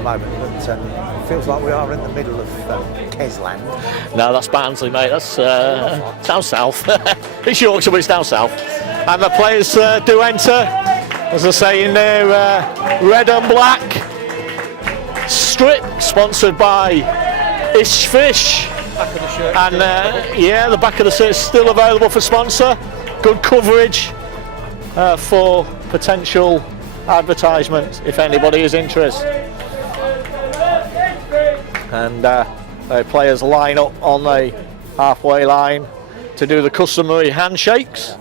the moment, but it feels like we are in the middle of Kesland. No, that's Barnsley, mate. That's down south. It's Yorkshire, but it's down south. And the players do enter, as I say in there, red and black. Strip, sponsored by Ish Fish. Back of the shirt. And yeah, the back of the shirt is still available for sponsor. Good coverage for potential advertisement if anybody is interested. And the players line up on the halfway line to do the customary handshakes.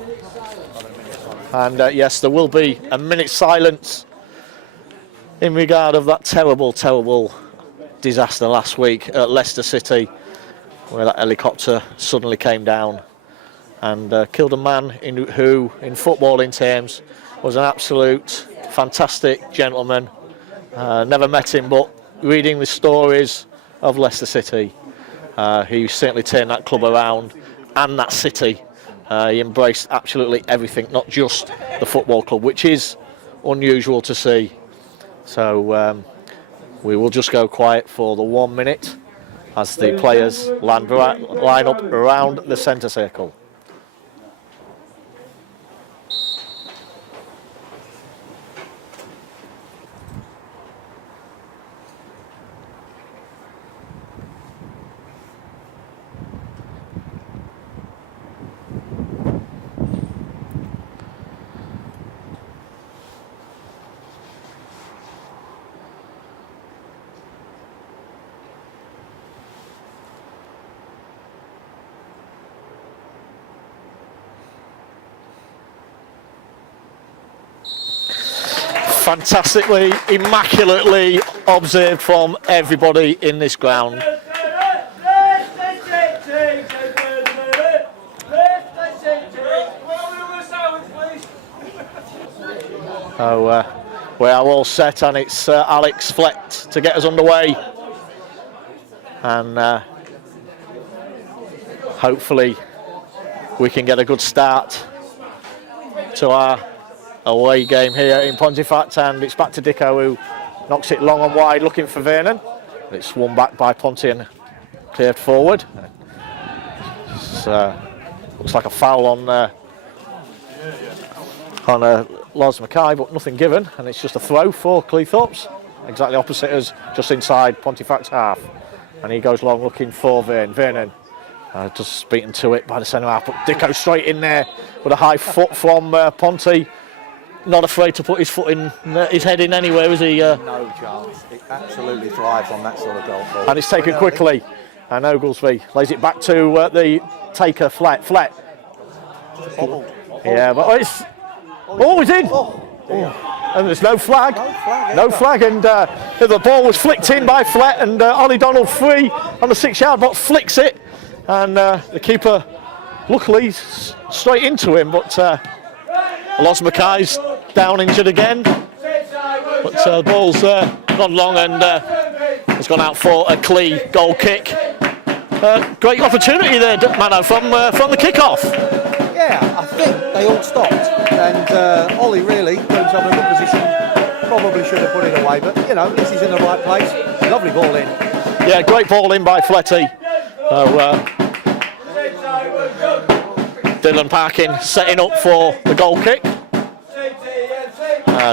And yes, there will be a minute's silence in regard of that terrible, terrible disaster last week at Leicester City, where that helicopter suddenly came down and killed a man who, in footballing terms, was an absolute fantastic gentleman. Never met him, but reading the stories of Leicester City, he certainly turned that club around and that city. He embraced absolutely everything, not just the football club, which is unusual to see. So we will just go quiet for the 1 minute as the players line up around the centre circle. Fantastically, immaculately observed from everybody in this ground. So we are all set, and it's Alex Fleck to get us underway. And hopefully we can get a good start to our away game here in Ponte, and it's back to Dicko, who knocks it long and wide looking for Vernon. It's won back by Ponte and cleared forward. Looks like a foul on Loz Mackay, but nothing given, and it's just a throw for Cleethorpes, exactly opposite us, just inside Pontefract's half. And he goes long looking for Vernon. Just beaten to it by the centre half, but Dicko straight in there with a high foot from Ponte. Not afraid to put his foot in, his head in anywhere, is he? No chance. It absolutely thrives on that sort of goal ball. And it's taken quickly. And Oglesby lays it back to the taker, Fleck. Yeah, but it's... Oh, he's in! And there's no flag. No flag. And the ball was flicked in by Fleck, and Ollie Donald free on the 6-yard box, flicks it. And the keeper, luckily, straight into him, but... Loz Mackay's down injured again, but the ball's gone long and has gone out for a Clee goal kick. Great opportunity there, Mano, from the kick-off. Yeah, I think they all stopped, and Ollie really put himself in a good position. Probably should have put it away, but you know, this is in the right place. Lovely ball in. Yeah, great ball in by Fletty. Dylan Parkin setting up for the goal kick.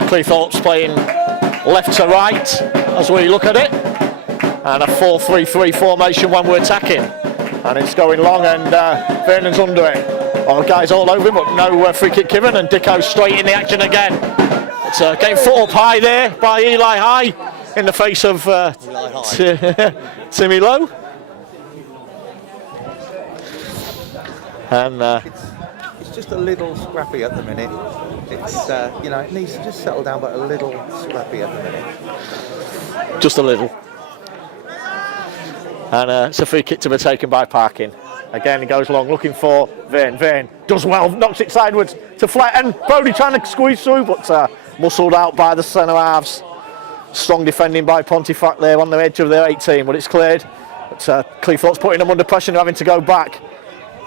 Cleethorpes playing left to right as we look at it. And a 4-3-3 formation when we're attacking. And it's going long, and Vernon's under it. Well, the guys all over him, but no free kick given, and Dicko straight in the action again. It's getting foot up high there by Eli High in the face of Timmy Lowe. And it's just a little scrappy at the minute. It's you know, it needs to just settle down, but a little scrappy at the minute. Just a little. And it's a free kick to be taken by Parkin. Again, he goes long looking for Vane does well, knocks it sideways to Fletton. Brody trying to squeeze through, but muscled out by the centre halves. Strong defending by Pontefract there on the edge of their 18, but it's cleared. But Cleethorpes putting them under pressure and having to go back.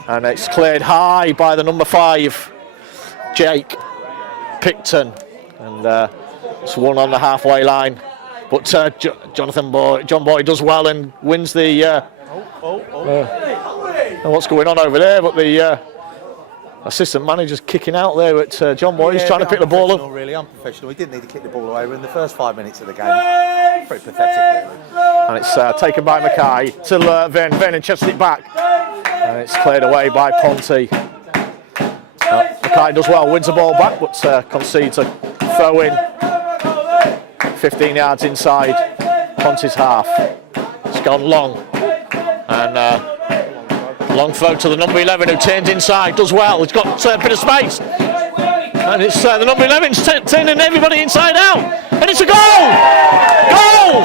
And it's cleared high by the number 5, Jake Picton. And it's one on the halfway line But John Boy does well and wins the. What's going on over there? But the assistant manager's kicking out there at John Boy. He's trying to pick the ball up. Really unprofessional. He didn't need to kick the ball away. We're in the first 5 minutes of the game. Pretty pathetic, really. And it's taken by Mackay to Vernon chests it back. And it's cleared away by Ponte. Mackay does well, wins the ball back, but concedes a throw in 15 yards inside Ponte's half. It's gone long. And long throw to the number 11 who turns inside, does well. He's got a bit of space. And it's the number 11's turning everybody inside out. And it's a goal! Goal!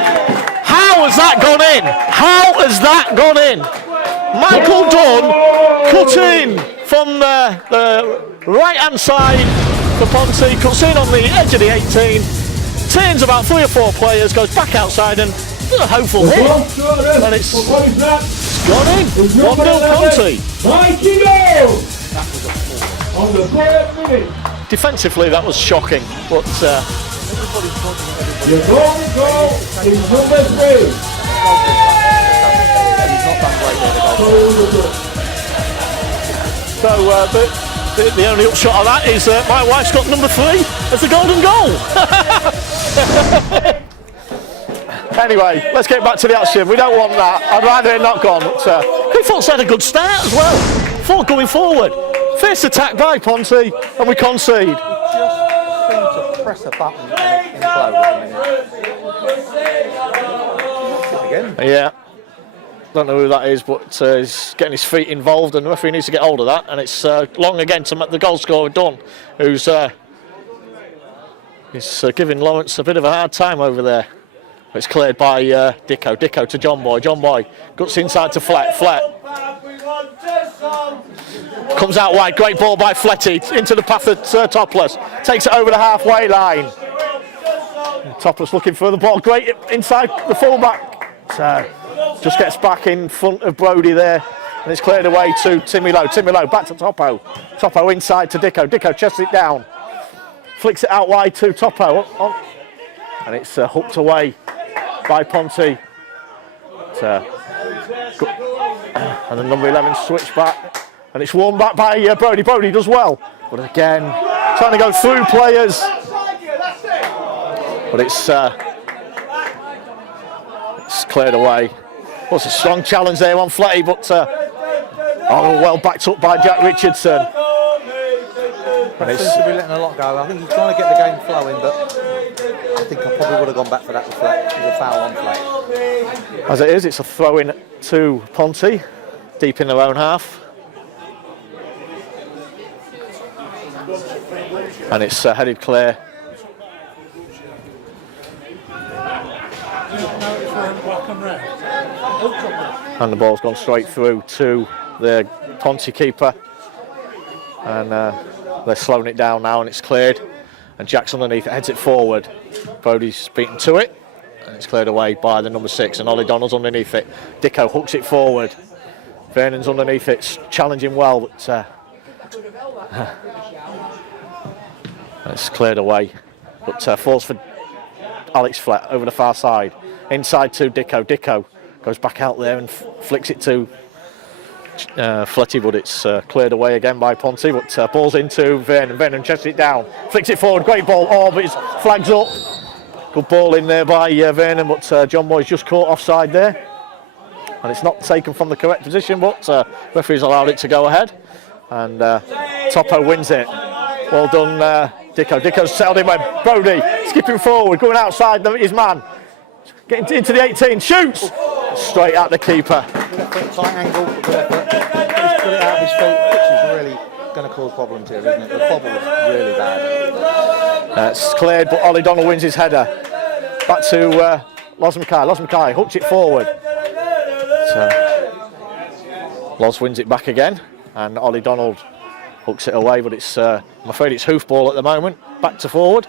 How has that gone in? How has that gone in? Michael Dunn cut in from the right-hand side for Ponte, cuts in on the edge of the 18, turns about 3 or 4 players, goes back outside and a hopeful hit. And it's gone in. 1-0 Ponte. Defensively, that was shocking, but so the only upshot of that is my wife's got number 3 as the golden goal. Anyway, let's get back to the action. We don't want that. I'd rather it not gone. But Cleethorpes had a good start as well. Before going forward. First attack by Ponte, and we concede. We just seem to press a button and it implodes at the minute. Yeah. Don't know who that is, but he's getting his feet involved, and the referee needs to get hold of that. And it's long again to make the goal scorer Dunn, who's giving Lawrence a bit of a hard time over there. It's cleared by Dicko. Dicko to John Boy. John Boy guts inside to Flett. Flett comes out wide. Great ball by Fletty into the path at Topless. Takes it over the halfway line. Topless looking for the ball. Great inside the fullback. Just gets back in front of Brody there. And it's cleared away to Timmy Lowe. Timmy Lowe back to Topo. Topo inside to Dicko. Dicko chests it down. Flicks it out wide to Topo. And it's hooked away by Ponte. And the number 11 switch back. And it's won back by Brody. Brody does well. But again, trying to go through players. But it's cleared away. Well, it's a strong challenge there on Fletty, but well backed up by Jack Richardson. He seems to be letting a lot go. I think he's trying to get the game flowing, but I think I probably would have gone back for that with Fletch. There's a foul on Fletch. As it is, it's a throw in to Ponte, deep in their own half. And it's headed clear. And the ball's gone straight through to the Ponte keeper. And they're slowing it down now, and it's cleared. And Jack's underneath it, heads it forward. Brody's beaten to it, and it's cleared away by the number 6. And Ollie Donald's underneath it. Dicko hooks it forward. Vernon's underneath it, challenging well, but it's cleared away. But falls for Alex Flett over the far side. Inside to Dicko. Dicko goes back out there and flicks it to Fletty, but it's cleared away again by Ponte. But ball's into Vernon. Vernon chests it down, flicks it forward. Great ball. But his flags up. Good ball in there by Vernon, but John Boy's just caught offside there, and it's not taken from the correct position. But referee's allowed it to go ahead, and Topo wins it. Well done, Dicko. Dicko's settled in by Brody, skipping forward, going outside his man, getting into the 18, shoots straight at the keeper. Tight angle, good effort. He's put it out of his feet, which is really going to cause problems here, isn't it? The bobble's really bad. It's cleared, but Ollie Donald wins his header. Back to Loz Mackay. Loz Mackay hooks it forward. Loz wins it back again, and Ollie Donald hooks it away, but it's I'm afraid it's hoof ball at the moment. Back to forward.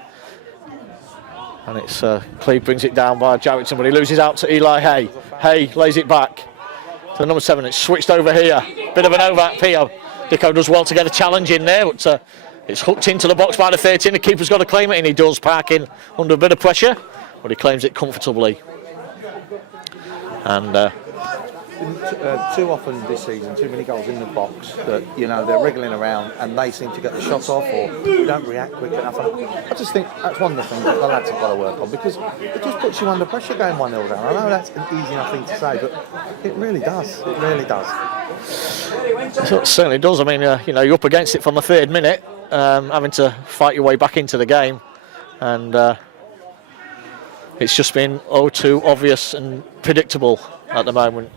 And it's Cleve brings it down by Jarrettson, but he loses out to Eli Hay. Hay lays it back to the number 7. It's switched over here. Bit of an overlap here. Dicko does well to get a challenge in there, but it's hooked into the box by the 13. The keeper's got to claim it, and he does, parking under a bit of pressure. but he claims it comfortably. And too often this season, too many goals in the box that, you know, they're wriggling around and they seem to get the shot off or don't react quick enough. And I just think that's one of the things that the lads have got to work on, because it just puts you under pressure going 1-0 down. I know that's an easy enough thing to say, but it really does. It really does. It certainly does. I mean, you know, you're up against it from the 3rd minute, having to fight your way back into the game, and it's just been too obvious and predictable at the moment.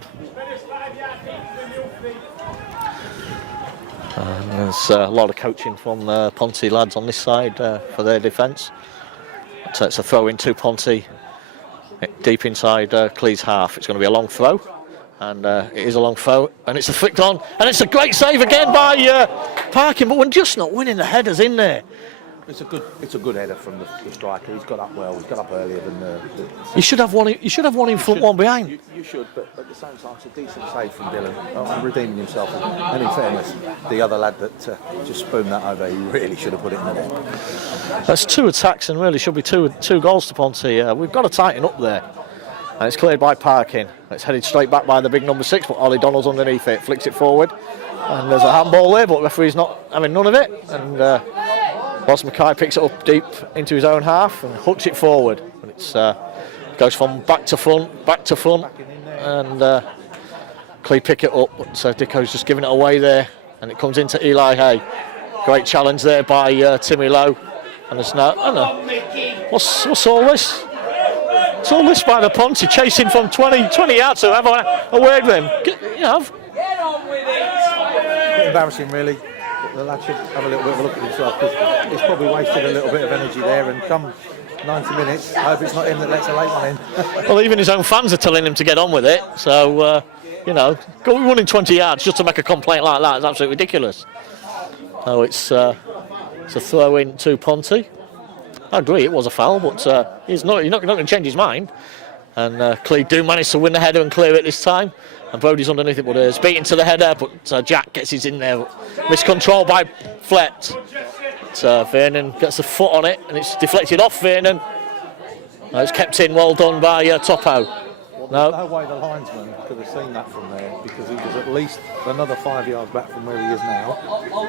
And there's a lot of coaching from the Ponte lads on this side for their defence. So it's a throw in to Ponte, deep inside Cleeth's half. It's going to be a long throw, and it is a long throw, and it's a flicked on, and it's a great save again by Parkin, but we're just not winning the headers in there. It's a good header from the striker. He's got up well. He's got up earlier than the You should have one. You should have one in front, one behind. You should, but at the same time, it's a decent save from Dylan. Redeeming himself. And in fairness, the other lad that just spooned that over, he really should have put it in the net. That's 2 attacks, and really should be two goals to Ponte. We've got to tighten up there. And it's cleared by Parkin. It's headed straight back by the big number 6, but Ollie Donald's underneath it, flicks it forward, and there's a handball there, but the referee's not having none of it. And Ross Mackay picks it up deep into his own half and hooks it forward. And it goes from back to front, and Clee pick it up, but Dicko's just giving it away there, and it comes into Eli Hay. Great challenge there by Timmy Lowe, and there's no. I don't know. What's all this? It's all this by the Ponte, chasing from 20 yards, so have a word with him. You know. Embarrassing, really. The lad should have a little bit of a look at himself, because he's probably wasted a little bit of energy there, and come 90 minutes, I hope it's not him that lets a late one in. Well, even his own fans are telling him to get on with it, so, you know, running 20 yards just to make a complaint like that is absolutely ridiculous. So it's a throw in to Ponte. I agree, it was a foul, but he's not going to change his mind. And Clee do manage to win the header and clear it this time. And Brody's underneath it, but it's beaten to the header, but Jack gets his in there. Miscontrol by Flett. Vernon gets a foot on it, and it's deflected off Vernon. It's kept in, well done by Topo. Well, no way the linesman could have seen that from there, because he was at least another 5 yards back from where he is now,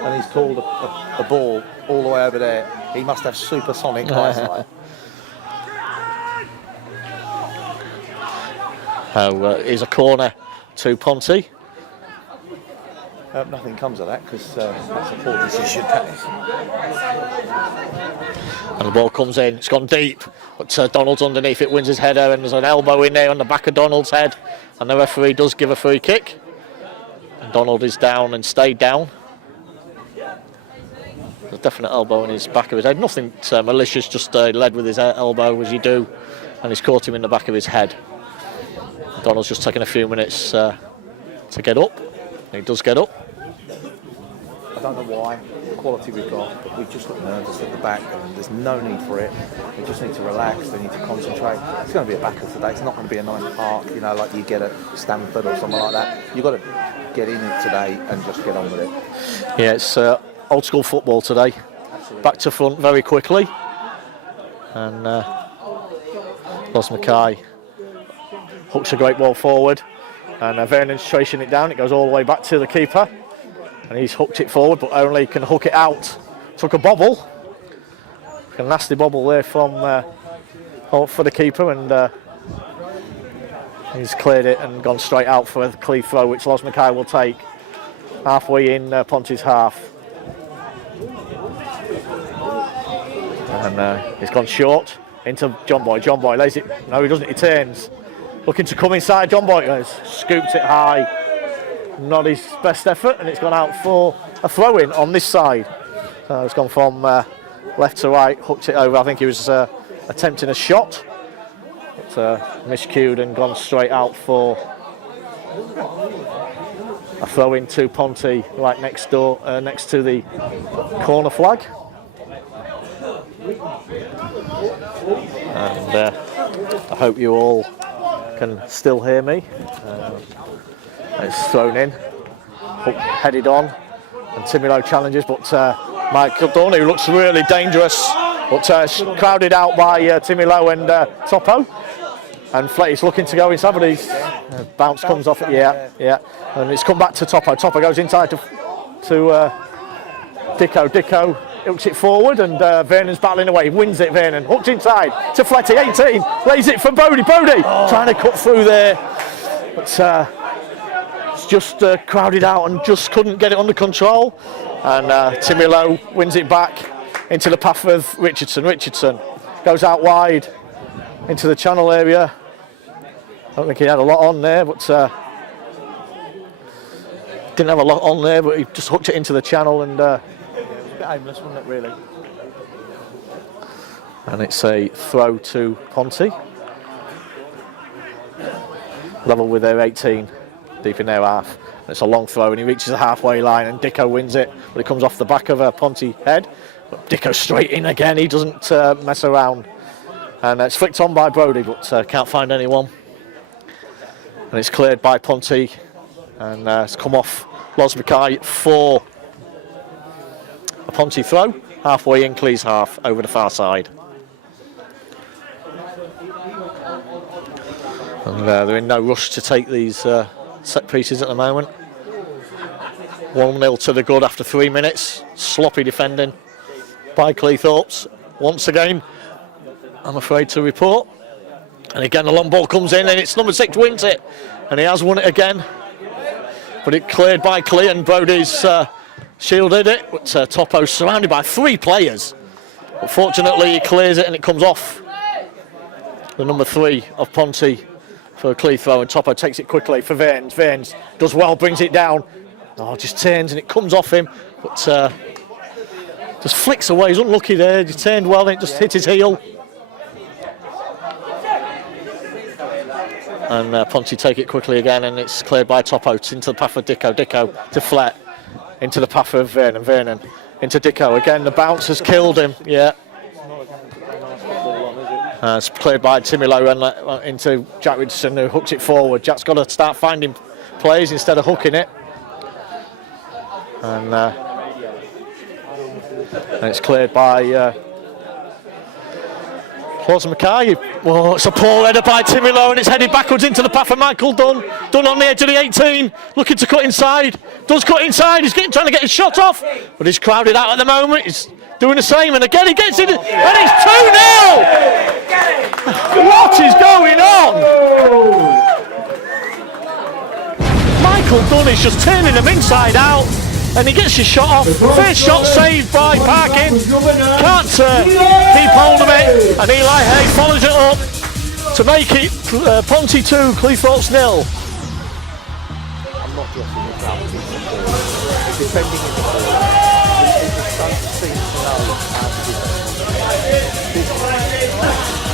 and he's called a ball all the way over there. He must have supersonic eyesight. Here's a corner to Ponte. Nothing comes of that, because that's a poor decision, that is. And the ball comes in, it's gone deep, but Donald's underneath it, wins his header, and there's an elbow in there on the back of Donald's head, and the referee does give a free kick. And Donald is down and stayed down. There's a definite elbow in his back of his head, nothing malicious, just led with his elbow as you do, and he's caught him in the back of his head. Donald's just taking a few minutes to get up. He does get up. I don't know why, the quality we've got, but we've just got nervous at the back, and there's no need for it. We just need to relax, they need to concentrate. It's going to be a backer today, it's not going to be a nice park, you know, like you get at Stamford or something like that. You've got to get in it today and just get on with it. Yeah, it's old school football today. Absolutely. Back to front very quickly. And Ross Mackay hooks a great ball forward, and Vernon's tracing it down. It goes all the way back to the keeper, and he's hooked it forward, but only can hook it out. Took a bobble, a nasty bobble there from for the keeper, and he's cleared it and gone straight out for the Cleeth throw, which Los Mackay will take halfway in Ponte's half. And he's gone short into John Boy. John Boy lays it. No, he doesn't. He turns. Looking to come inside, John Boy has scooped it high. Not his best effort, and it's gone out for a throw-in on this side. So it's gone from left to right, hooked it over. I think he was attempting a shot, but miscued and gone straight out for a throw-in to Ponte, right next door, next to the corner flag. And I hope you all can still hear me. It's thrown in, headed on, and Timmy Lowe challenges, but Michael Dunn, who looks really dangerous But crowded out by Timmy Lowe and Topo. And Fletty's looking to go inside, but he's bounce comes off it. Yeah. And it's come back to Topo. Topo goes inside to Dicko. Dicko hooks it forward, and Vernon's battling away. He wins it. Vernon hooked inside to Fletty. 18 lays it for Bodie. Bodie trying to cut through there, but it's just crowded out and just couldn't get it under control. And Timmy Lowe wins it back into the path of Richardson. Richardson goes out wide into the channel area. I don't think he had a lot on there, but didn't have a lot on there, but he just hooked it into the channel, and a bit aimless, wasn't it, really? And it's a throw to Ponte. Level with their 18, deep in their half. And it's a long throw, and he reaches the halfway line, and Dicko wins it, but it comes off the back of a Ponte head. But Dicko straight in again. He doesn't mess around, and it's flicked on by Brodie, but can't find anyone. And it's cleared by Ponte, and it's come off Los Mackay for a Ponte throw, halfway in Cleeth's half, over the far side. And they're in no rush to take these set pieces at the moment. 1-0 to the good after 3 minutes. Sloppy defending by Cleethorpes once again, I'm afraid to report. And again the long ball comes in, and it's number 6 wins it, and he has won it again, but it cleared by Clee, and Brodie's shielded it, but Topo's surrounded by 3 players, but fortunately he clears it, and it comes off the number 3 of Ponte for a Clee throw, and Topo takes it quickly for Verns. Verns does well, brings it down, just turns, and it comes off him, but just flicks away. He's unlucky there, he turned well, and it just hit his heel. And Ponte take it quickly again, and it's cleared by Topo into the path of Dicko. Dicko to Flet, into the path of Vernon. Vernon into Dicko. Again, the bounce has killed him. Yeah. It's cleared by Timmy Lowe and into Jack Richardson, who hooks it forward. Jack's got to start finding plays instead of hooking it. And it's cleared by Los Mackay. Oh, it's a poor header by Timmy Lowe, and it's headed backwards into the path of Michael Dunn. Dunn on the edge of the 18, looking to cut inside. Does cut inside, he's trying to get his shot off, but he's crowded out at the moment. He's doing the same, and again he gets it, and it's 2-0! What is going on? Michael Dunn is just turning them inside out, and he gets his shot off. First shot saved by Parkin. Can't keep hold of it, and Eli Hay follows it up to make it Ponte 2, Cleethorpes 0. I'm not dressing the crowd. Defending in the ball. It don't seem to know how to defend.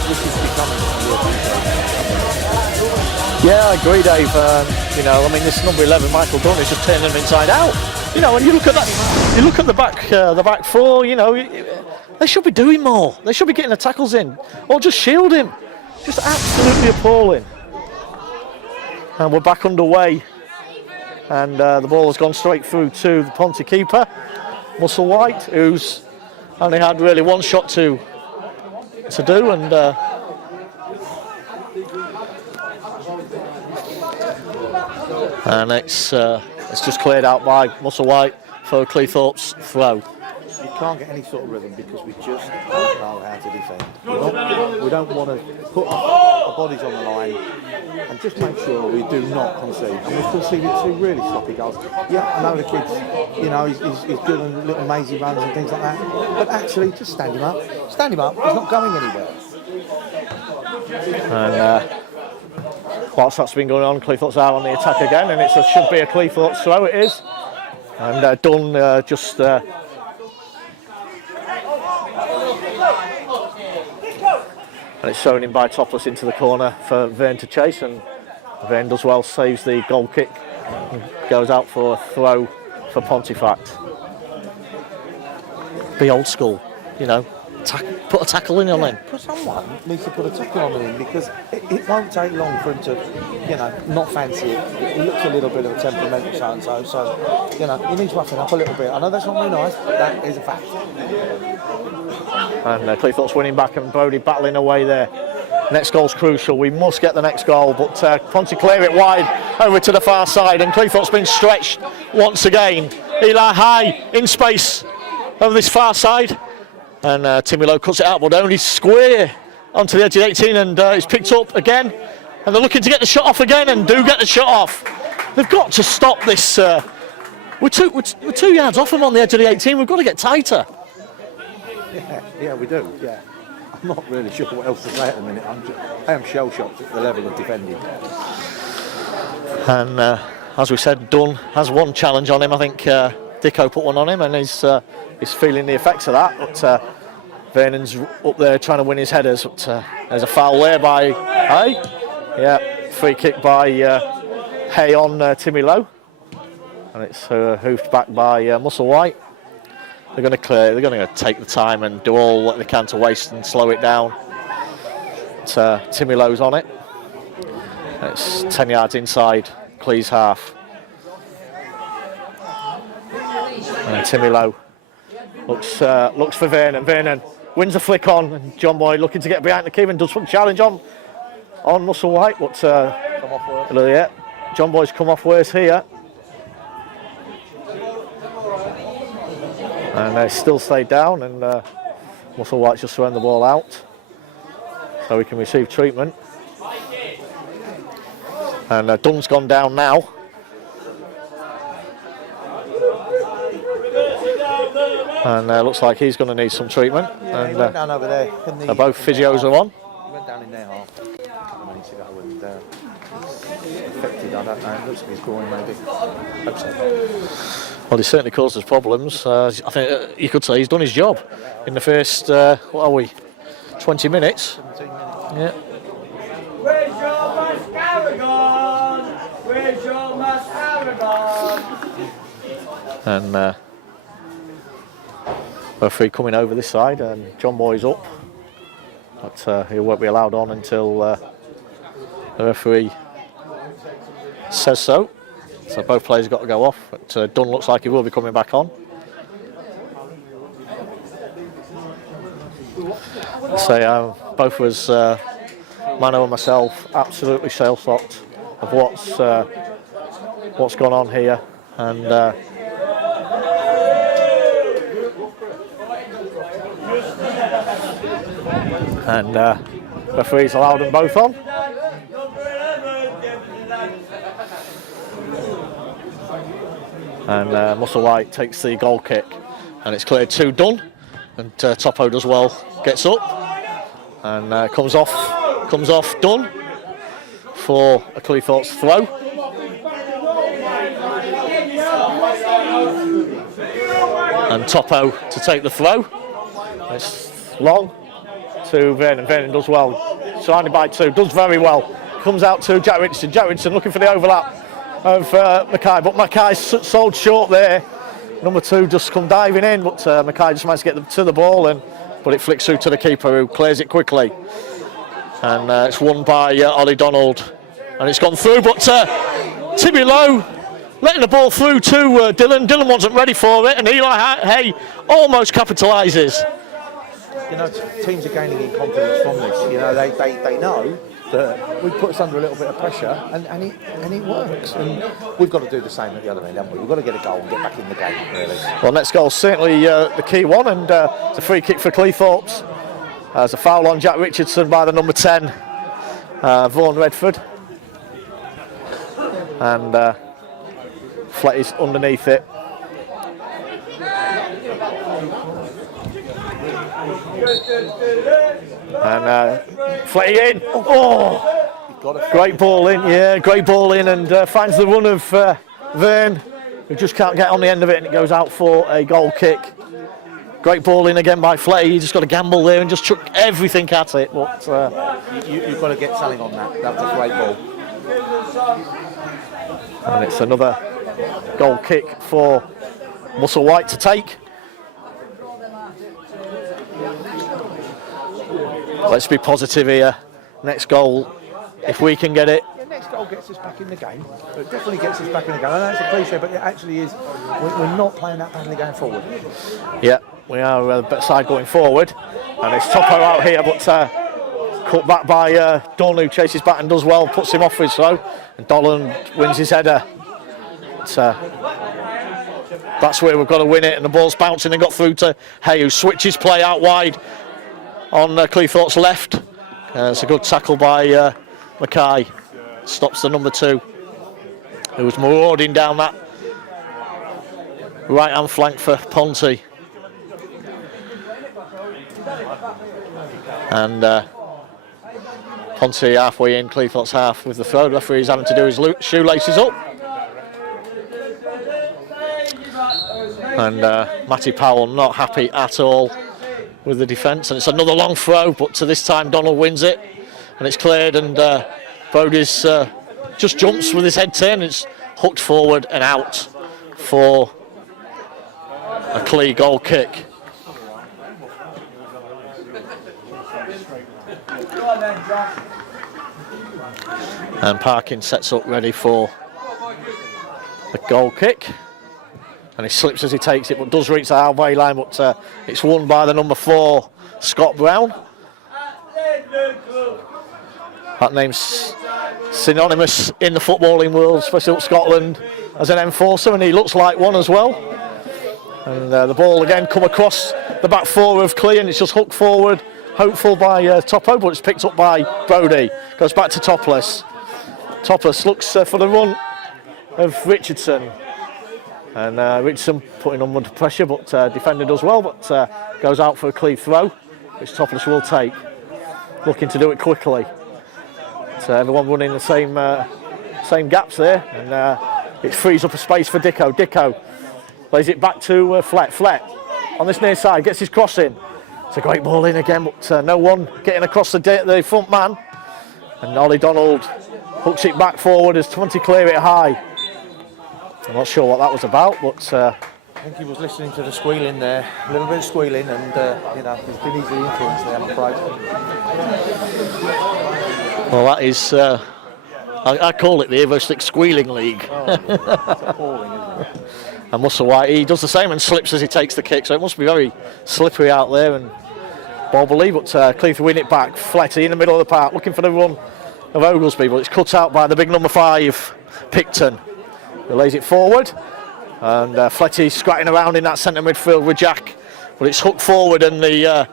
This is becoming a real game. Yeah, I agree, Dave. I mean, this number 11, Michael Dunn, is just turning them inside out. When you look at that, you look at the back 4. They should be doing more. They should be getting the tackles in, or just shield him. Just absolutely appalling. And we're back underway, and the ball has gone straight through to the Ponte keeper, Musselwhite, who's only had really one shot to do, and it's just cleared out by Musselwhite for Cleethorpes throw. You can't get any sort of rhythm because we just don't know how to defend. We don't want to put our bodies on the line and just make sure we do not concede. And we've conceded 2 really sloppy goals. Yeah, I know the kid's, he's doing little mazy runs and things like that, but actually just stand him up. Stand him up, he's not going anywhere. And whilst that's been going on, Cleethorpes are on the attack again, and it should be a Cleethorpes throw, it is. And Dunn just... and it's shown in by Topless into the corner for Vern to chase, and Vern does well, saves the goal kick, and goes out for a throw for Pontefract. Be old school, put a tackle in on him. Someone needs to put a tackle on him, because it won't take long for him to, not fancy it. He looks a little bit of a temperamental so-and-so, so, he needs roughing up a little bit. I know that's not very nice, but that is a fact. And Cleethorpes winning back and Brody battling away there. Next goal's crucial. We must get the next goal, but Ponte clear it wide over to the far side, and Cleethorpes been stretched once again. Eli high in space over this far side, and Timmy Lowe cuts it out, but only square onto the edge of 18, and it's picked up again, and they're looking to get the shot off again, and do get the shot off. They've got to stop this. We're 2 yards off them on the edge of the 18. We've got to get tighter. Yeah, we do. Yeah, I'm not really sure what else to say at the minute. I am shell shocked at the level of defending. And as we said, Dunn has one challenge on him. I think Dicko put one on him, and he's feeling the effects of that. But Vernon's up there trying to win his headers. But there's a foul there by Hay. Yeah, free kick by Hay on Timmy Lowe, and it's hoofed back by Musselwhite. They're going to clear. They're going to take the time and do all that they can to waste and slow it down. But, Timmy Lowe's on it. It's 10 yards inside Clee's half. And Timmy Lowe looks for Vernon. Vernon wins a flick on, and John Boy looking to get behind the keeper and does some challenge on Musselwhite. But Come off work. yeah, John Boy's come off worse here. And they still stayed down, and Musselwhite's just throwing the ball out so he can receive treatment. And Dunn's gone down now. And looks like he's going to need some treatment. Yeah, and he went down over there. both physios are on. He went down in their half a couple of minutes ago and affected. I don't know. It looks like he's groin maybe. Hope so. Well, he certainly causes problems. I think you could say he's done his job in the first, what are we, 20 minutes? 17 minutes. Yeah. Where's your mascara? Where's your mascara? And referee coming over this side, and John Boy's up. But he won't be allowed on until the referee says so. So both players have got to go off, but Dunn looks like he will be coming back on. So both of us, Mano and myself, absolutely shell-shocked of what's gone on here, and referee's allowed them both on. And Musselwhite takes the goal kick, and it's cleared to Dunn, and Topo does well, gets up and comes off Dunn for a Cleethorpes throw. And Topo to take the throw. It's long to Vernon. Vernon does well, surrounded by two, does very well. Comes out to Jack Richardson. Jack Richardson looking for the overlap of Mackay, but Mackay's sold short there. Number two just come diving in, but Mackay just managed to get to the ball, but it flicks through to the keeper, who clears it quickly. And it's won by Ollie Donald, and it's gone through, but Timmy Lowe letting the ball through to Dylan. Dylan wasn't ready for it, and Eli Hay almost capitalises. You know, teams are gaining in confidence from this. You know, they know that we put us under a little bit of pressure, and it works. And we've got to do the same at the other end, haven't we? We've got to get a goal and get back in the game, really. Well, next goal's certainly the key one, and it's a free kick for Cleethorpes. There's a foul on Jack Richardson by the number 10, Vaughan Redford. And Fletty's underneath it. And Fletty in. Oh, great ball in. Yeah, great ball in, and finds the run of Vern, who just can't get on the end of it, and it goes out for a goal kick. Great ball in again by Fletty. He just got a gamble there and just chuck everything at it. But you've got to get something on that. That was a great ball. And it's another goal kick for Musselwhite to take. Let's be positive here. Next goal, if we can get it. Yeah, next goal gets us back in the game. It definitely gets us back in the game. I know it's a cliche, but it actually is. We're not playing that badly going forward. Yeah, we are the better side going forward, and it's Topo out here, but cut back by Don, who chases back and does well, puts him off his throw, and Dolan wins his header. But, that's where we've got to win it, and the ball's bouncing and got through to Hay, who switches play out wide on Cleethorpes' left. It's a good tackle by Mackay. Stops the number 2, who was marauding down that right hand flank for Ponte. And Ponte halfway in, Cleethorpes half with the throw. The referee's having to do his shoelaces up. And Matty Powell not happy at all with the defence, and it's another long throw, but to this time Donald wins it, and it's cleared, and Brodie's just jumps with his head turn, it's hooked forward and out for a Clee goal kick. And Parkin sets up ready for the goal kick. And he slips as he takes it, but does reach the halfway line, but it's won by the number 4, Scott Brown. That name's synonymous in the footballing world, especially up Scotland, as an enforcer, and he looks like one as well. And the ball again come across the back 4 of Clee, and it's just hooked forward, hopeful by Topo, but it's picked up by Brodie. Goes back to Topless. Topless looks for the run of Richardson. And Richardson putting him under pressure, but defender does well, but goes out for a Clee throw, which Topless will take. Looking to do it quickly. So everyone running the same gaps there, and it frees up a space for Dicko. Dicko plays it back to Flett. Flett on this near side, gets his cross in. It's a great ball in again, but no one getting across the front man. And Ollie Donald hooks it back forward as 20 clear it high. I'm not sure what that was about, but I think he was listening to the squealing there, a little bit of squealing, and you know, he's been easily influenced there, I'm afraid. Well, that is, I call it the Everstick Squealing League. It's appalling, isn't it? And Musselwhite, he does the same and slips as he takes the kick, so it must be very slippery out there and bobbly, but Cleethorpes win it back. Fletty in the middle of the park, looking for the run of Oglesby, but it's cut out by the big number 5, Picton. He lays it forward, and Fletty scratching around in that centre midfield with Jack, but it's hooked forward, and the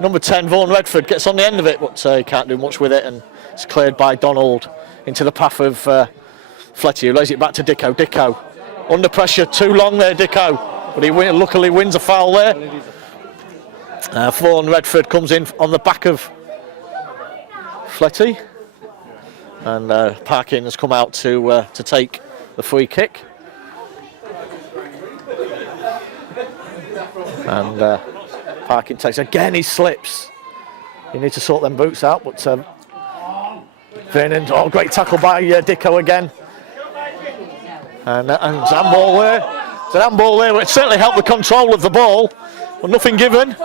number 10, Vaughan Redford, gets on the end of it, but he can't do much with it, and it's cleared by Donald into the path of Fletty, who lays it back to Dicko. Dicko under pressure, too long there, Dicko, but he luckily wins a foul there. Vaughan Redford comes in on the back of Fletty, and Parkin has come out to take the free kick. And Parkin takes again, he slips. You need to sort them boots out, but Vernon, great tackle by Dicko again. And handball there. It's an handball there, which certainly helped the control of the ball, but nothing given.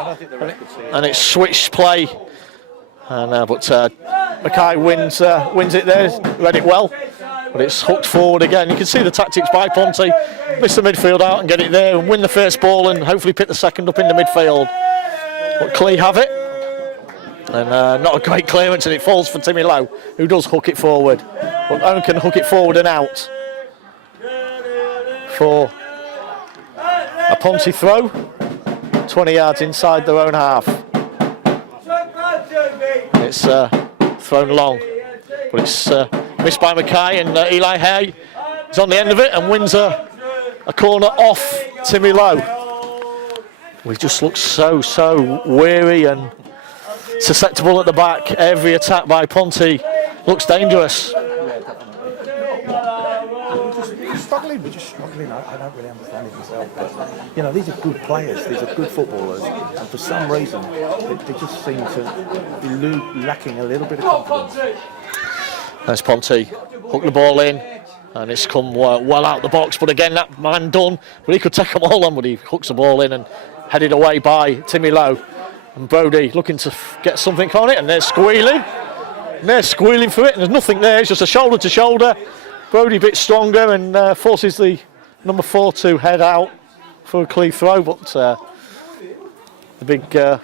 And it's switched play. And but Mackay wins it there, read it well. But it's hooked forward again. You can see the tactics by Ponte. Miss the midfield out and get it there and win the first ball and hopefully pick the second up in the midfield. But Clee have it. And not a great clearance, and it falls for Timmy Lowe, who does hook it forward. But Owen can hook it forward and out for a Ponte throw. 20 yards inside their own half. It's thrown long, but it's missed by Mackay, and Eli Hay is on the end of it and wins a corner off Timmy Lowe. We just look so weary and susceptible at the back. Every attack by Ponte looks dangerous. We're just struggling. I don't really understand it myself, but you know, these are good players, these are good footballers, and for some reason they just seem to be lacking a little bit of confidence. There's Ponte, hook the ball in, and it's come well out the box, but again that man done, but he could take them all on, but he hooks the ball in and headed away by Timmy Lowe. And Brodie looking to get something on it, and they're squealing for it, and there's nothing there, it's just a shoulder to shoulder. Brodie a bit stronger and forces the number 4 to head out for a Clee throw, but the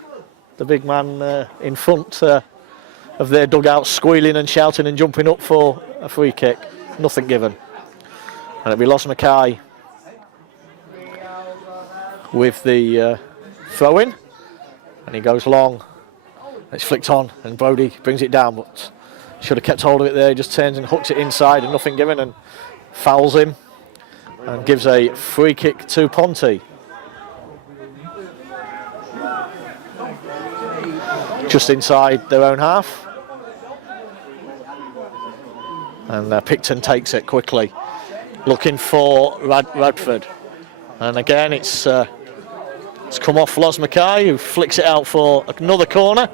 big man in front of their dugout, squealing and shouting and jumping up for a free kick. Nothing given. And it'll be Los Mackay with the throw-in. And he goes long. It's flicked on and Brody brings it down, but should have kept hold of it there. He just turns and hooks it inside and nothing given and fouls him and gives a free kick to Ponte. Just inside their own half. And Picton takes it quickly, looking for Radford. And again, it's come off Los Mackay, who flicks it out for another corner.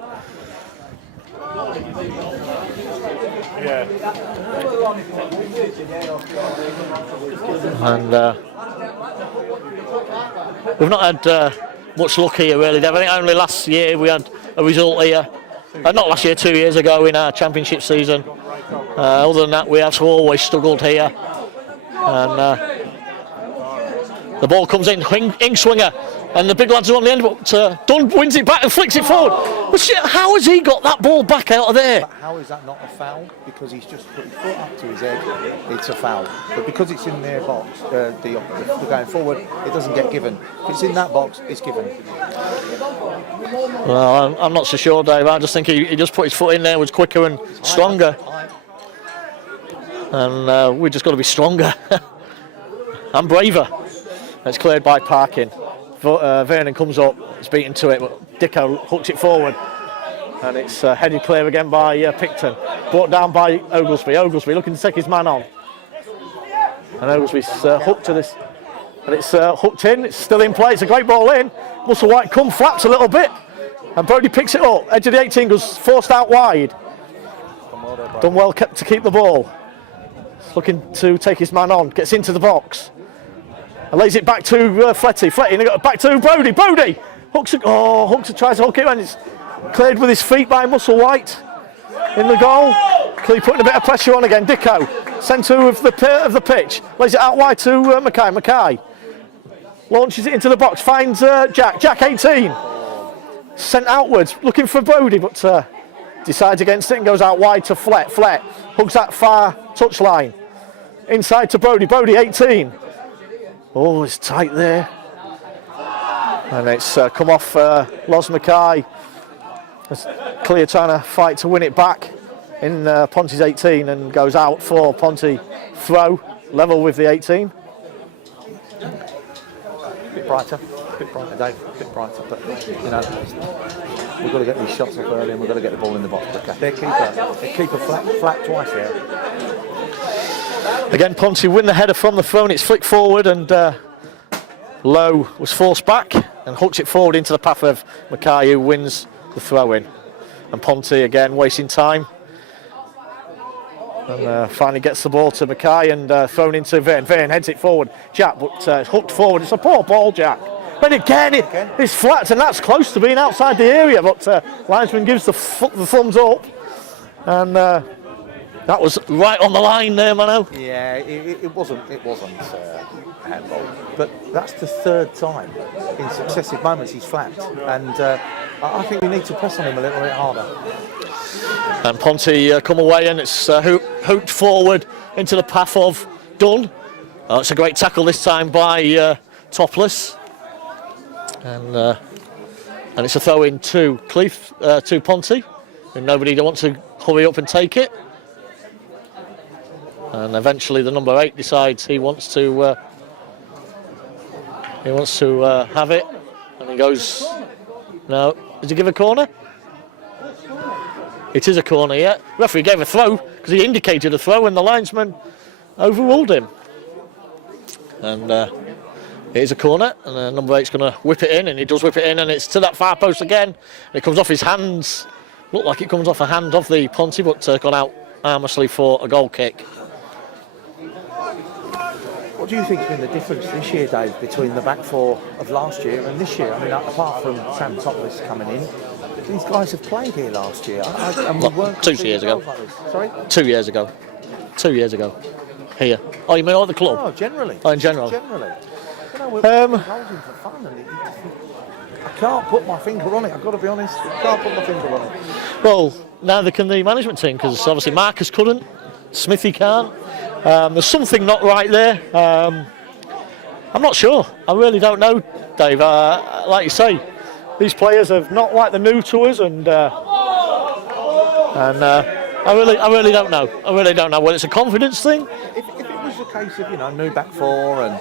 And we've not had much luck here, really. I think only last year we had a result here. Not last year, 2 years ago in our championship season. Other than that, we have always struggled here. And the ball comes in, ink swinger, and the big lads are on the end, but Dunn wins it back and flicks it forward. But how has he got that ball back out of there? But how is that not a foul? Because he's just put his foot up to his head, it's a foul. But because it's in their box, the going forward, it doesn't get given. If it's in that box, it's given. Well, I'm not so sure, Dave. I just think he just put his foot in there, was quicker and stronger. And we've just got to be stronger and braver. It's cleared by Parkin. Vernon comes up, it's beaten to it, but Dicko hooks it forward. And it's headed clear again by Picton. Brought down by Oglesby. Oglesby looking to take his man on. And Oglesby's hooked to this. And it's hooked in, it's still in play, it's a great ball in. Musselwhite flaps a little bit. And Brody picks it up. Edge of the 18 goes forced out wide. Done well to keep the ball. Looking to take his man on, gets into the box. And lays it back to Fletty. Fletty back to Brody. Brody hooks it. Oh, tries to hook it, and it's cleared with his feet by Musselwhite in the goal. Clearly putting a bit of pressure on again. Dicko, centre of the pitch, lays it out wide to Mackay. Mackay launches it into the box, finds Jack. Jack 18, sent outwards, looking for Brody, but decides against it and goes out wide to Flett. Flett hugs that far touchline. Inside to Brody. Brody 18. Oh, it's tight there. And it's come off Los Mackay. It's Clear trying to fight to win it back in Ponte's 18 and goes out for Ponte throw, level with the 18. Bit brighter, Dave, bit brighter, but you know, we've got to get these shots off early and we've got to get the ball in the box quicker. Their keeper flat twice there. Again, Ponte win the header from the throw, and it's flicked forward, and Lowe was forced back and hooks it forward into the path of Mackay, who wins the throw-in. And Ponte again wasting time, and finally gets the ball to Mackay and thrown into Verne. Verne heads it forward. Jack, but hooked forward. It's a poor ball, Jack. But again, it's flat, and that's close to being outside the area. But linesman gives the thumbs up, and that was right on the line there, Mano. Yeah, it wasn't handball, but that's the third time in successive moments he's flapped, and I think we need to press on him a little bit harder. And Ponte come away, and it's hooked forward into the path of Dunn. It's a great tackle this time by Topless, and it's a throw in to to Ponte, and nobody wants to hurry up and take it. And eventually the number 8 decides he wants to have it, and he goes, no, does he give a corner? It is a corner, yeah. Referee gave a throw because he indicated a throw and the linesman overruled him. And it is a corner, and number 8's going to whip it in, and he does whip it in, and it's to that far post again. And it comes off his hands. Looked like it comes off a hand of the Ponte, but gone out harmlessly for a goal kick. What do you think has been the difference this year, Dave, between the back four of last year and this year? I mean, apart from Sam Topless coming in, these guys have played here last year. And we weren't 2 years ago. Sorry? 2 years ago. 2 years ago. Here. Oh, you mean at the club? Oh, generally. Oh, in general. Generally. You know, we're holding for fun. And I can't put my finger on it. I've got to be honest. I can't put my finger on it. Well, neither can the management team, because obviously Marcus couldn't, Smithy can't. There's something not right there. I'm not sure. I really don't know, Dave. Like you say, these players have not like the new to us, and I really don't know. I really don't know whether it's a confidence thing. If it was a case of, new back four and,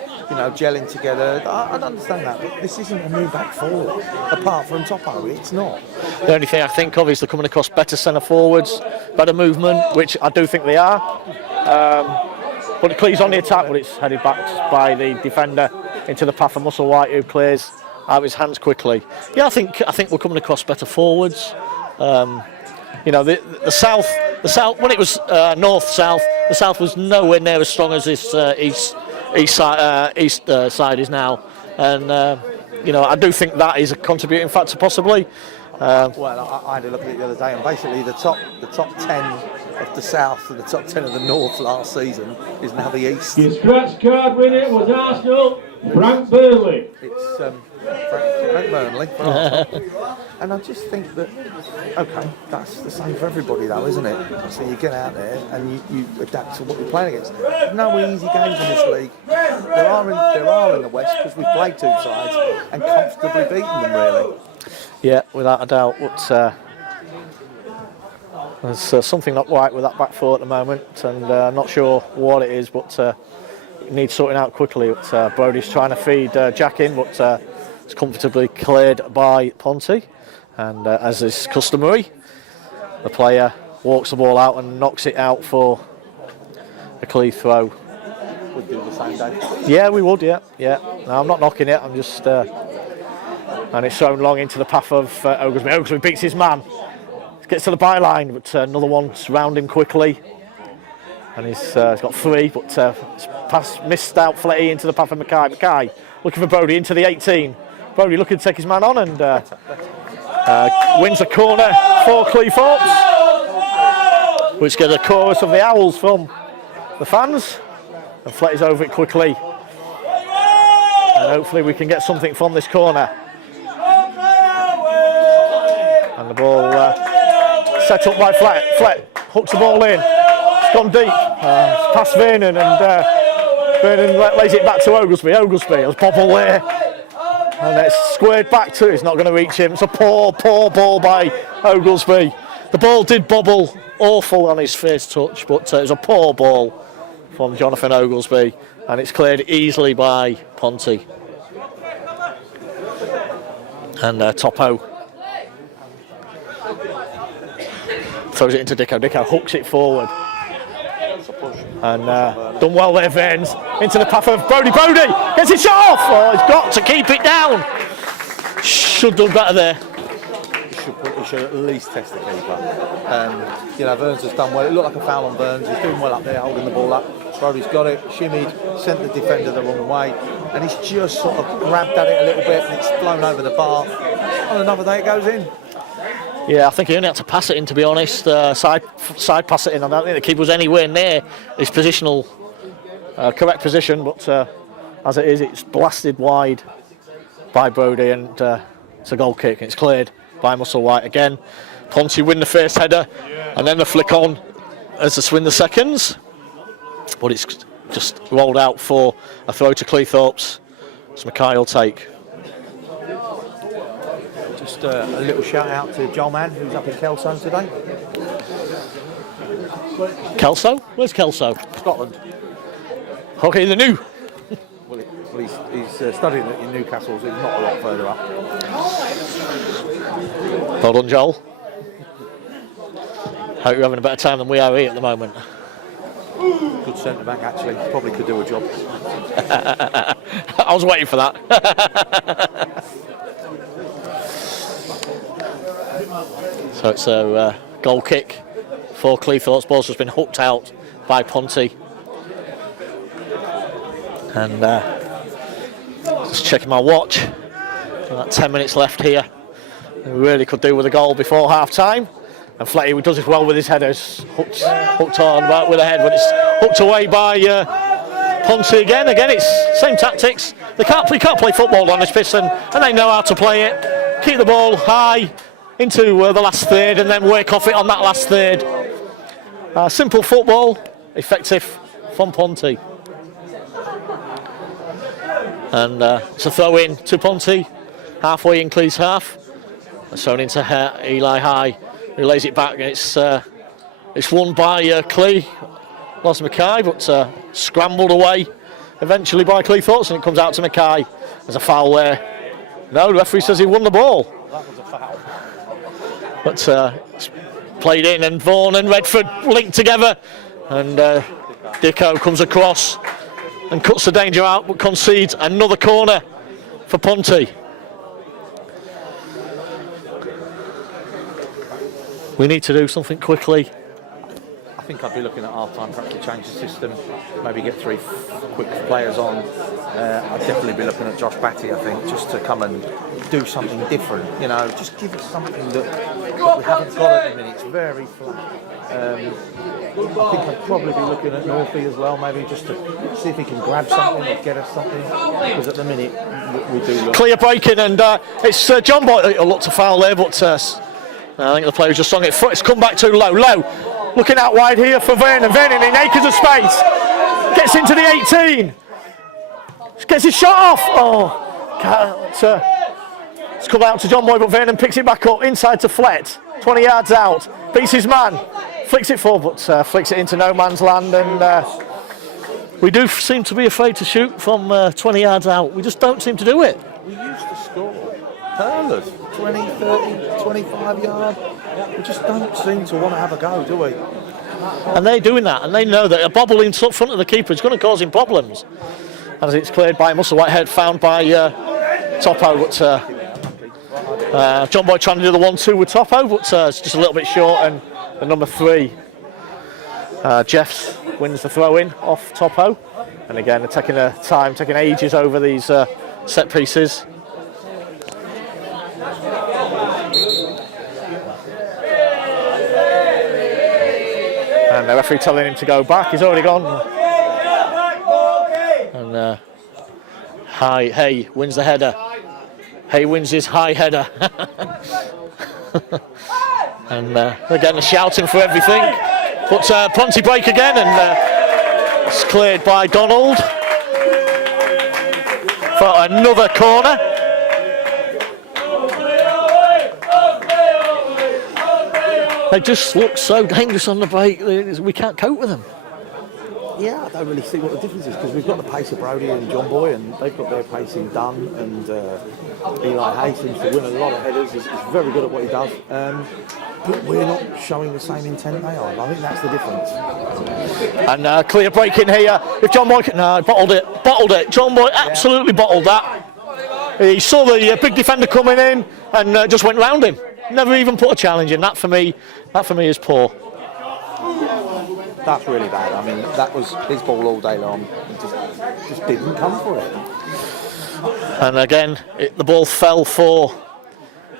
gelling together, I'd understand that. But this isn't a new back four, apart from Topo. It's not. The only thing I think of is they're coming across better centre forwards, better movement, which I do think they are. But Cleeth's on the attack, but it's headed back by the defender into the path of Musselwhite, who clears out of his hands quickly. Yeah, I think we're coming across better forwards. The south when it was north-south, the south was nowhere near as strong as this east side is now, and I do think that is a contributing factor possibly. Well, I had a look at it the other day, and basically the top 10 of the south and the top 10 of the north last season is now the east. Your scratch card winner was Arsenal, Frank Burnley. It's Frank Burnley for Arsenal. And I just think that, okay, that's the same for everybody though, isn't it? So you get out there and you adapt to what you're playing against. There's no easy games in this league. There are in the West, because we've played two sides and comfortably beaten them, really. Yeah, without a doubt. But there's something not right with that back four at the moment, and not sure what it is, but it needs sorting out quickly. But Brodie's trying to feed Jack in, but it's comfortably cleared by Ponte. And as is customary, the player walks the ball out and knocks it out for a Cleeth throw. Would do the same, Dave. Yeah, we would, yeah. No, I'm not knocking it, I'm just... and it's thrown long into the path of Oglesby. Oglesby beats his man. Gets to the byline, but another one's round him quickly. And he's got three, but pass missed out Fletty into the path of Mackay. Mackay looking for Brodie into the 18. Brodie looking to take his man on and wins a corner for Cleethorpes, which gets a chorus of the owls from the fans. And Fletty's over it quickly. And hopefully we can get something from this corner. And the ball set up by Flett hooks the ball in. It's gone deep. It's past Vernon, and Vernon lays it back to Oglesby. Oglesby has bobble there. And it's squared back to, it's not going to reach him. It's a poor ball by Oglesby. The ball did bobble awful on his first touch, but it was a poor ball from Jonathan Oglesby, and it's cleared easily by Ponte. And Topo throws it into Dicko. Dicko hooks it forward. And done well there, Verns. Into the path of Brodie. Brodie gets it shot off. Oh, he's got to keep it down. Should have done better there. He should at least test the keeper. Verns has done well. It looked like a foul on Verns. He's doing well up there, holding the ball up. Brodie's got it, shimmied, sent the defender the wrong way, and he's just sort of grabbed at it a little bit, and it's blown over the bar. On another day, it goes in. Yeah, I think he only had to pass it in, to be honest. Side pass it in. I don't think the keeper was anywhere near his positional correct position, but as it is, it's blasted wide by Brodie, and it's a goal kick, and it's cleared by Musselwhite again. Ponte win the first header, and then the flick on as they win the seconds. But it's just rolled out for a throw to Cleethorpes. So Mackay will take. Just a little shout out to Joel Mann, who's up in Kelso today. Kelso? Where's Kelso? Scotland. Okay, the new. Well, he's studying in Newcastle, so he's not a lot further up. Well done, Joel. Hope you're having a better time than we are here at the moment. Good centre back, actually. Probably could do a job. I was waiting for that. So it's a goal kick for Cleethorpes. Ball's just been hooked out by Ponte. And just checking my watch. About 10 minutes left here. We really could do with a goal before half time. And Fletty does it well with his headers. Hooked on with a head, but it's hooked away by Ponte again. Again, it's same tactics. they can't play football on this pitch, and they know how to play it. Keep the ball high into the last third, and then work off it on that last third. Simple football, effective from Ponte. And it's a throw in to Ponte, halfway in Cleeth's half. It's thrown into Eli High, who lays it back. It's won by Clee. Lost Mackay, but scrambled away eventually by Cleethorpes, and it comes out to Mackay. There's a foul there. No, the referee says he won the ball. That was a foul. But it's played in, and Vaughan and Redford linked together, and Dicko comes across and cuts the danger out, but concedes another corner for Ponte. We need to do something quickly. I think I'd be looking at half-time, perhaps to change the system, maybe get 3 quick players on. I'd definitely be looking at Josh Batty, I think, just to come and do something different. You know, just give us something that we haven't got at the minute. It's very flat. I think I'd probably be looking at Northie as well, maybe just to see if he can grab something or get us something. Because at the minute, we do look. Clear breaking, and it's John Boy. It'll look to foul there, but I think the player just swung it. It's come back too low. Looking out wide here for Vernon. Vernon in acres of space. Gets into the 18. Gets his shot off. It's come out to John Boy, but Vernon picks it back up inside to Flett. 20 yards out. Beats his man. Flicks it forward, but flicks it into no man's land. And we do seem to be afraid to shoot from 20 yards out. We just don't seem to do it. We used to score hurlers, 20, 30, 25 yards. We just don't seem to want to have a go, do we? And they're doing that, and they know that a bobble in front of the keeper is going to cause him problems. As it's cleared by Muscle Whitehead, found by Topo, but John Boy trying to do the 1-2 with Topo, but it's just a little bit short, and the number 3, Jeffs, wins the throw-in off Topo. And again, they're taking ages over these set pieces. And the referee telling him to go back. He's already gone. And Hay wins the header. Hay wins his high header. And they're getting a shouting for everything. But Ponte break again, and it's cleared by Donald for another corner. They just look so dangerous on the break. We can't cope with them. Yeah, I don't really see what the difference is, because we've got the pace of Brody and John Boy, and they've got their pace in Dunn, and Eli Hay seems to win a lot of headers. He's very good at what he does. But we're not showing the same intent they are. I think that's the difference. And clear break in here. If John Boy bottled it. John Boy absolutely bottled that. He saw the big defender coming in and just went round him. Never even put a challenge in. That for me is poor. That's really bad. I mean, that was his ball all day long. He just didn't come for it. And again, the ball fell for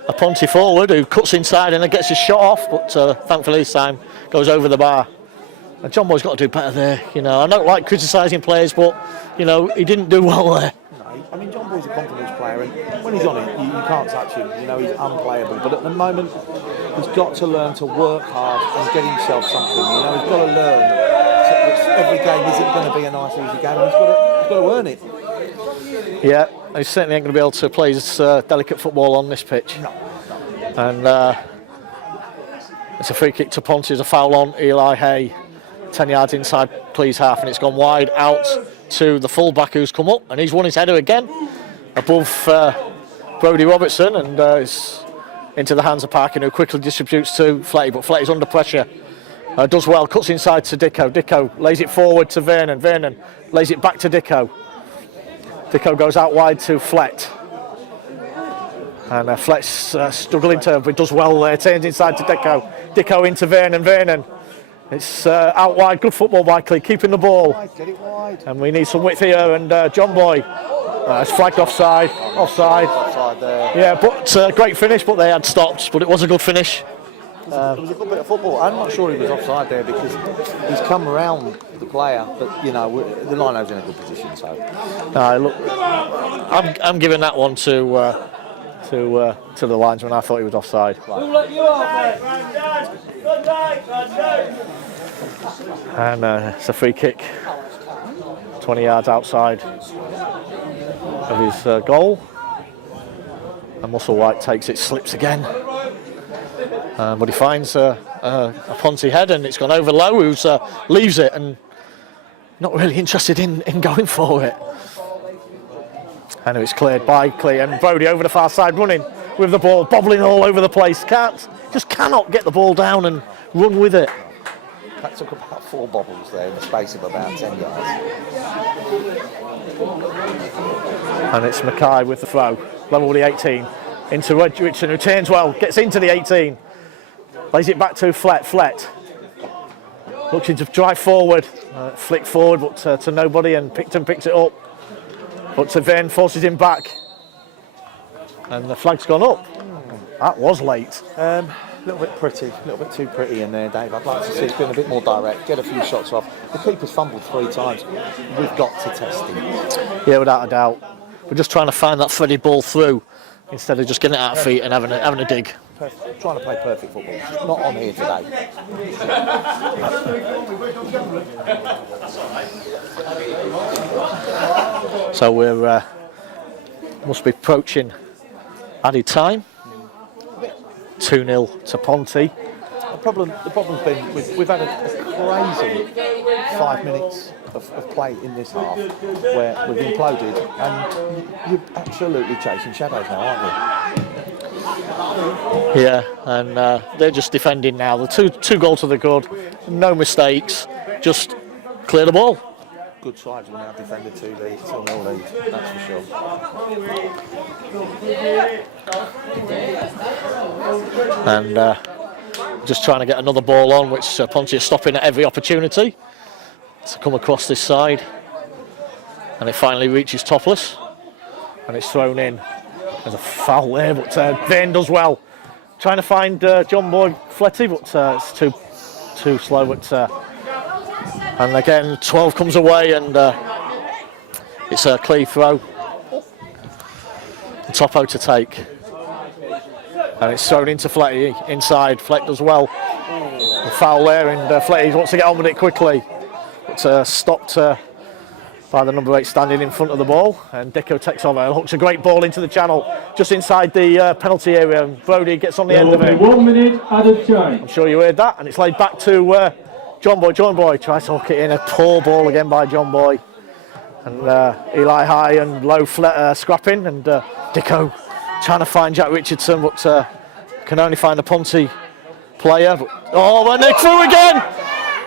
a Ponte forward who cuts inside and then gets his shot off, but thankfully this time goes over the bar. And John Boy's got to do better there. You know, I don't like criticising players, but you know, he didn't do well there. No, I mean, John Boy's a confidence player, and when he's on it, you can't touch him. You know, he's unplayable. But at the moment, he's got to learn to work hard and get himself something. You know, he's got to learn that every game isn't going to be a nice, easy game. He's got to earn it. Yeah, he certainly ain't going to be able to play his delicate football on this pitch. No. And it's a free kick to Ponte. There's a foul on Eli Hay, 10 yards inside Cleeth's half, and it's gone wide out to the full-back who's come up, and he's won his header again above Brodie Robertson, and it's into the hands of Parkin, who quickly distributes to Fletty, but Fletty's under pressure. Does well, cuts inside to Dicko. Dicko lays it forward to Vernon. Vernon lays it back to Dicko. Dicko goes out wide to Flett. And Flett's struggling to, but does well there. Turns inside to Dicko. Dicko into Vernon. Vernon. It's out wide. Good football by Clee, keeping the ball. Get it wide. And we need some width here. And John Boy. It's flagged offside. Offside Offside there. Yeah, but great finish, but they had stopped. But it was a good finish. It was a good bit of football. I'm not sure he was offside there because he's come around the player, but you know the lineo's in a good position. So Look, I'm giving that one to the linesman. I thought he was offside. Who let you off, mate? And it's a free kick, 20 yards outside of his goal. And Musselwhite takes it, slips again. But he finds a Ponte head and it's gone over low, who leaves it and not really interested in going for it. And it's cleared by Clee and Brody over the far side running with the ball, bobbling all over the place. Just cannot get the ball down and run with it. that took about 4 bobbles there in the space of about 10 yards. And it's Mackay with the throw, level with the 18, into Richardson, who turns well, gets into the 18, lays it back to Flett, looking to drive forward, flick forward but to nobody, and Picton picks it up, but Van forces him back, and the flag's gone up. That was late. A little bit pretty, a little bit too pretty in there, Dave. I'd like to see it's been a bit more direct, get a few shots off. The keeper's fumbled 3 times. We've got to test him. Yeah, without a doubt. We're just trying to find that threaded ball through instead of just getting it out of feet and having a dig. Trying to play perfect football. It's just not on here today. So we're must be approaching added time. 2-0 to Ponte. The problem's been we've had a crazy 5 minutes of play in this half where we've imploded, and you're absolutely chasing shadows now, aren't you? Yeah, and they're just defending now. The two goals to the good, no mistakes, just clear the ball. Good sides will now defend a 2-0 lead, that's for sure. And just trying to get another ball on, which Ponte is stopping at every opportunity to come across this side. And it finally reaches Topless, and it's thrown in. There's a foul there, but Vane does well. Trying to find John Boy Fletty, but it's too slow. But and again, 12 comes away, and it's a Clee throw. The Topo to take. And it's thrown into Fletty inside. Fleck does well. The foul there, and Fletty wants to get on with it quickly. But stopped by the number 8 standing in front of the ball. And Dicko takes over and hooks a great ball into the channel just inside the penalty area. And Brody gets on the end of it. 1 minute added time. I'm sure you heard that. And it's laid back to John Boy. John Boy tries to hook it in. A poor ball again by John Boy. And Eli high and low scrapping. And Dicko trying to find Jack Richardson, but can only find a Ponte player. But, and they through again!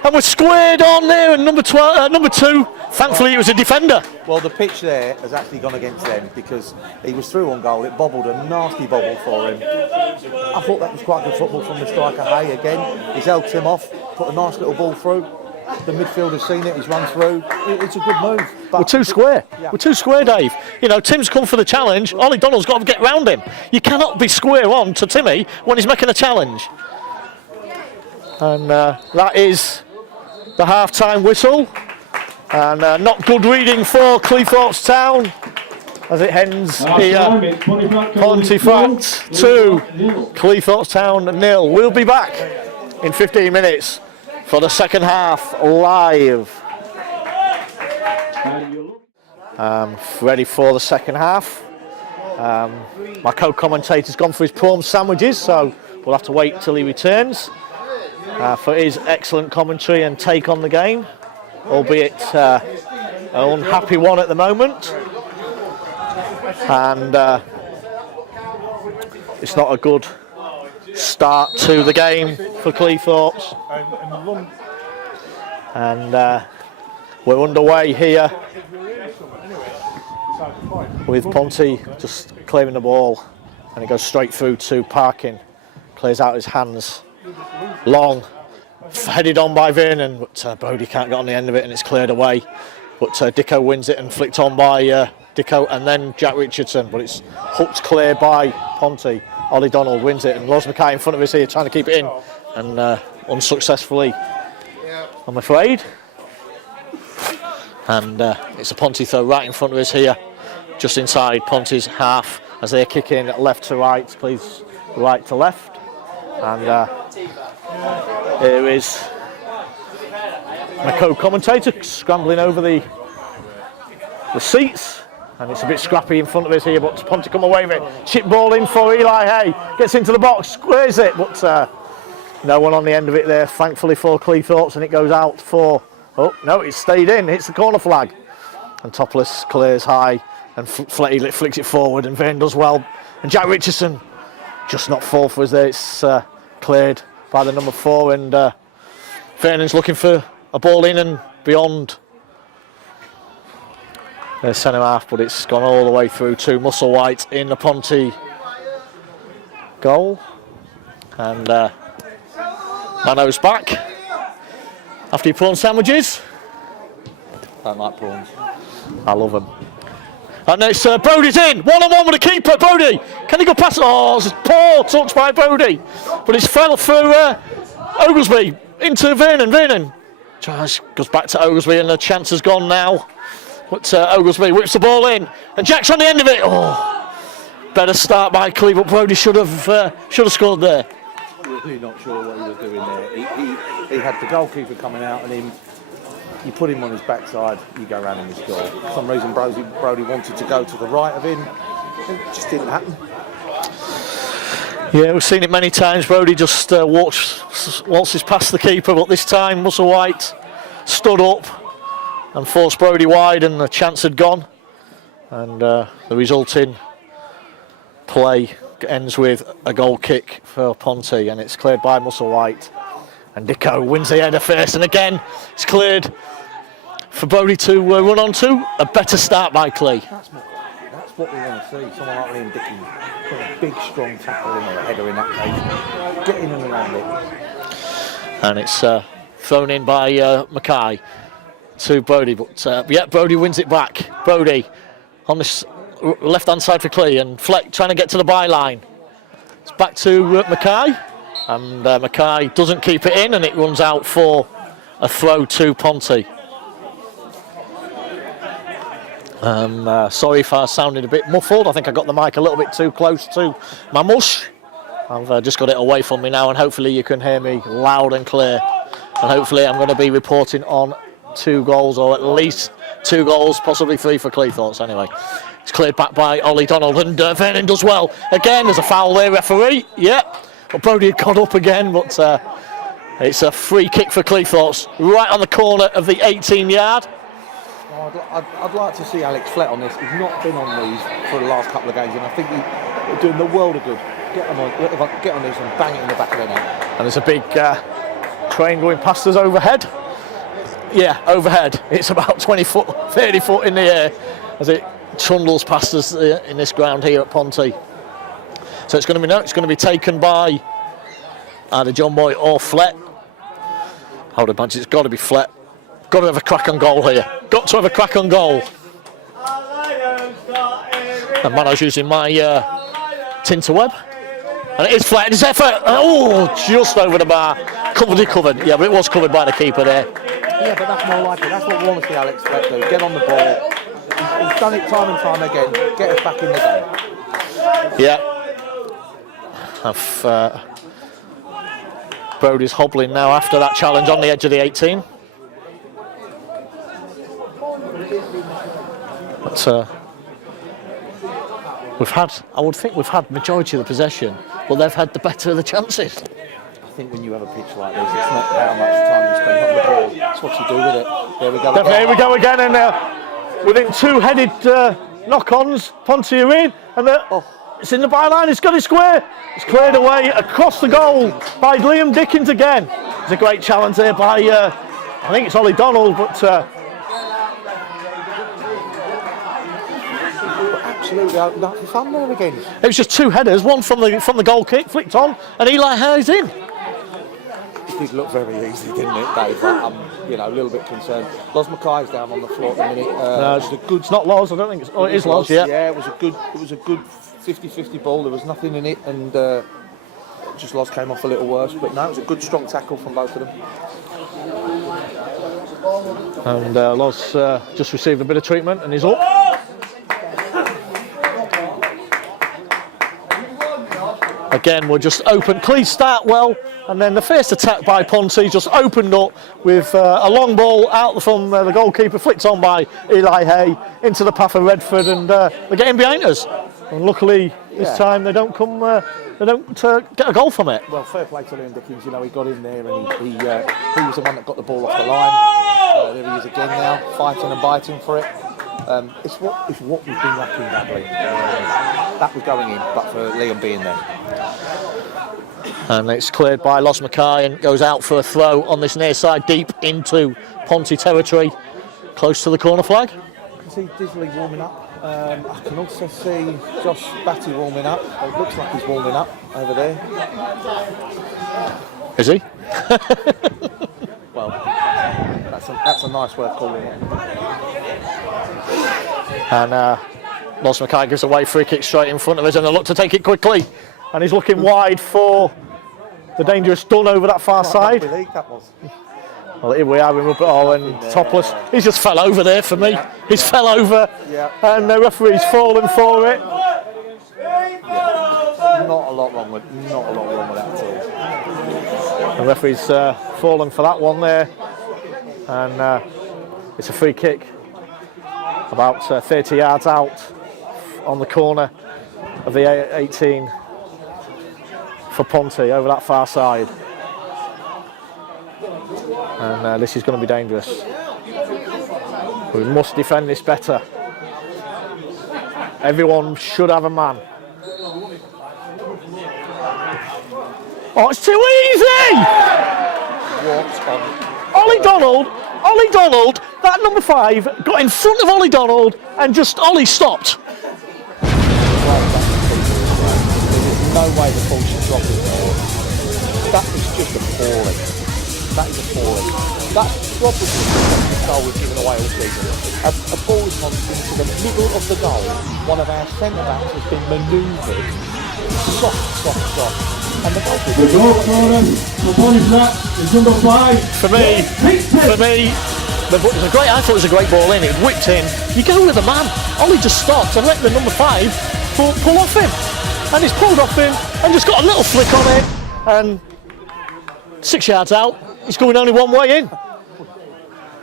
And we're squared on there, and number 2, thankfully it was a defender. Well, the pitch there has actually gone against them because he was through on goal. It bobbled, a nasty bobble for him. I thought that was quite good football from the striker, Hay, again. He's held Tim off, put a nice little ball through. The midfielder's seen it, he's run through. It's a good move. But we're too square. Yeah. We're too square, Dave. You know, Tim's come for the challenge. Ollie Donald's got to get round him. You cannot be square on to Timmy when he's making a challenge. And that is the half-time whistle. And not good reading for Cleethorpes Town as it ends here. Pontefract 2, Cleethorpes Town 0. We'll be back in 15 minutes for the second half live. Ready for the second half. My co-commentator's gone for his prawn sandwiches, so we'll have to wait till he returns for his excellent commentary and take on the game, albeit an unhappy one at the moment. And it's not a good start to the game for Cleethorpes. And we're underway here with Ponte just clearing the ball, and it goes straight through to Parkin. Clears out his hands. Long, headed on by Vernon, but Brody can't get on the end of it, and it's cleared away. But Dicko wins it and flicked on by Dicko, and then Jack Richardson, but it's hooked clear by Ponte. Ollie Donald wins it, and Loz Mackay in front of us here trying to keep it in, and unsuccessfully, I'm afraid. And it's a Ponte throw right in front of us here, just inside Ponte's half, as they're kicking left to right, please, right to left. And here is my co-commentator scrambling over the seats, and it's a bit scrappy in front of us here, but Ponte come away with it. Chip ball in for Eli Hay, gets into the box, squares it, but no one on the end of it there, thankfully for Cleethorpes, and it goes out for, oh no, it's stayed in, hits the corner flag, and Topless clears high, and Fletty flicks it forward, and Vane does well, and Jack Richardson just not fall for us there. It's cleared by the number 4, and Vernon's looking for a ball in and beyond their centre half, but it's gone all the way through to Musselwhite in the Ponte goal. And Mano's back after your prawn sandwiches. Don't like prawns. I love them. And it's Brody's in, one-on-one with the keeper. Brody, can he go past? Oh, it's poor touch by Brody, but it's fell through Oglesby into Vernon. Vernon goes back to Oglesby, and the chance has gone now. But Oglesby whips the ball in, and Jack's on the end of it. Oh, better start by Clee, but Brody should have scored there. Really not sure what he was doing there. He had the goalkeeper coming out, and you put him on his backside, you go round and he score. For some reason, Brody wanted to go to the right of him. It just didn't happen. Yeah, we've seen it many times. Brody just waltzes past the keeper, but this time Musselwhite stood up and forced Brody wide, and the chance had gone. And the resulting play ends with a goal kick for Ponte, and it's cleared by Musselwhite. And Dicko wins the header first, and again it's cleared for Brody to run on to. A better start by Clee. That's what we want to see. Someone like Liam Dickey put a big, strong tackle in, or a header in that case, get in and around it. And it's thrown in by Mackay to Brody, but yeah, Brody wins it back. Brody on this left-hand side for Clee, and Fleck trying to get to the byline. It's back to Mackay. And Mackay doesn't keep it in, and it runs out for a throw to Ponte. Sorry if I sounded a bit muffled. I think I got the mic a little bit too close to my mush. I've just got it away from me now, and hopefully you can hear me loud and clear. And hopefully I'm going to be reporting on 2 goals, or at least 2 goals, possibly 3 for Cleethorpes anyway. It's cleared back by Ollie Donald, and Vernon does well. Again, there's a foul there, referee. Yep. But Brody had got up again, but it's a free kick for Cleethorpes, right on the corner of the 18-yard. I'd like to see Alex Flett on this. He's not been on these for the last couple of games, and I think he's doing the world of good. Get on this and bang it in the back of the net. And there's a big train going past us overhead. Yeah, overhead. It's about 20 foot, 30 foot in the air as it trundles past us in this ground here at Ponte. So it's going to be taken by either John Boy or Flett. I would imagine it's got to be Flett. Got to have a crack on goal here. Got to have a crack on goal. And Mano's using my Tinterweb. And it is Flett. It's effort. Oh, just over the bar. Covered. Yeah, but it was covered by the keeper there. Yeah, but that's more like it. That's what we want to see Alex Flett do. Get on the ball. He's done it time and time again. Get us back in the game. Yeah. Brody's hobbling now after that challenge on the edge of the 18. But I would think we've had majority of the possession, but they've had the better of the chances. I think when you have a pitch like this, it's not how much time you spend on the ball, it's what you do with it. There we go again. There we go again, and within 2-headed knock-ons, Ponte are in, and it's in the byline, it's got it square. It's cleared away across the goal by Liam Dickens again. It's a great challenge there by, I think it's Ollie Donald, but... absolutely nothing fun there again. It was just 2 headers, one from the goal kick, flicked on, and Eli Hayes in. It did look very easy, didn't it, Dave? But I'm, you know, a little bit concerned. Loz Mackay's down on the floor at the minute. No, it's not Loz. I don't think it's. Oh, it is Loz. Yeah. Yeah, it was a good 50-50 ball. There was nothing in it, and just Loz came off a little worse. But no, it was a good, strong tackle from both of them. And Loz just received a bit of treatment and he's up. Again, we're just open. Cleethorpes start well, and then the first attack by Ponte just opened up with a long ball out from the goalkeeper, flicked on by Eli Hay into the path of Redford, and they're getting behind us. And luckily, this time they don't come. They don't get a goal from it. Well, fair play to Liam Dickens. You know, he got in there and he was the one that got the ball off the line. There he is again now, fighting and biting for it. It's what we've been lacking badly. That was going in, but for Liam being there. And it's cleared by Loz Mackay and goes out for a throw on this near side, deep into Ponte territory, close to the corner flag. I can see Disley warming up. I can also see Josh Batty warming up. It looks like he's warming up over there. Is he? Well, that's a nice way of calling it. And Loz Mackay gives away free kick straight in front of us, and they look to take it quickly. And he's looking wide for the dangerous Dunn over that far side. League, that was. Well, here we are in Rupert Hall and Topless. He just fell over there for me. Yeah. He's fell over, and the referee's fallen for it. Yeah. Not a lot wrong with that at all. The referee's fallen for that one there, and it's a free kick about 30 yards out on the corner of the 18 for Ponte over that far side. And this is going to be dangerous. We must defend this better. Everyone should have a man. Oh, it's too easy! Ollie Donald, that number 5, got in front of Ollie Donald and just Ollie stopped. There's no way the ball should drop in there. That is just appalling. That is appalling. That's probably the goal we've given away all season. A ball has gone into the middle of the goal. One of our centre-backs has been manoeuvred. Soft. And the goalkeeper. The goal scorer for Ponte's match is number 5. For me, I thought it was a great ball in. It whipped in. You go with the man. Ollie just stopped and let the number 5 pull off him. And he's pulled off him and just got a little flick on it. And 6 yards out, he's going only one way in.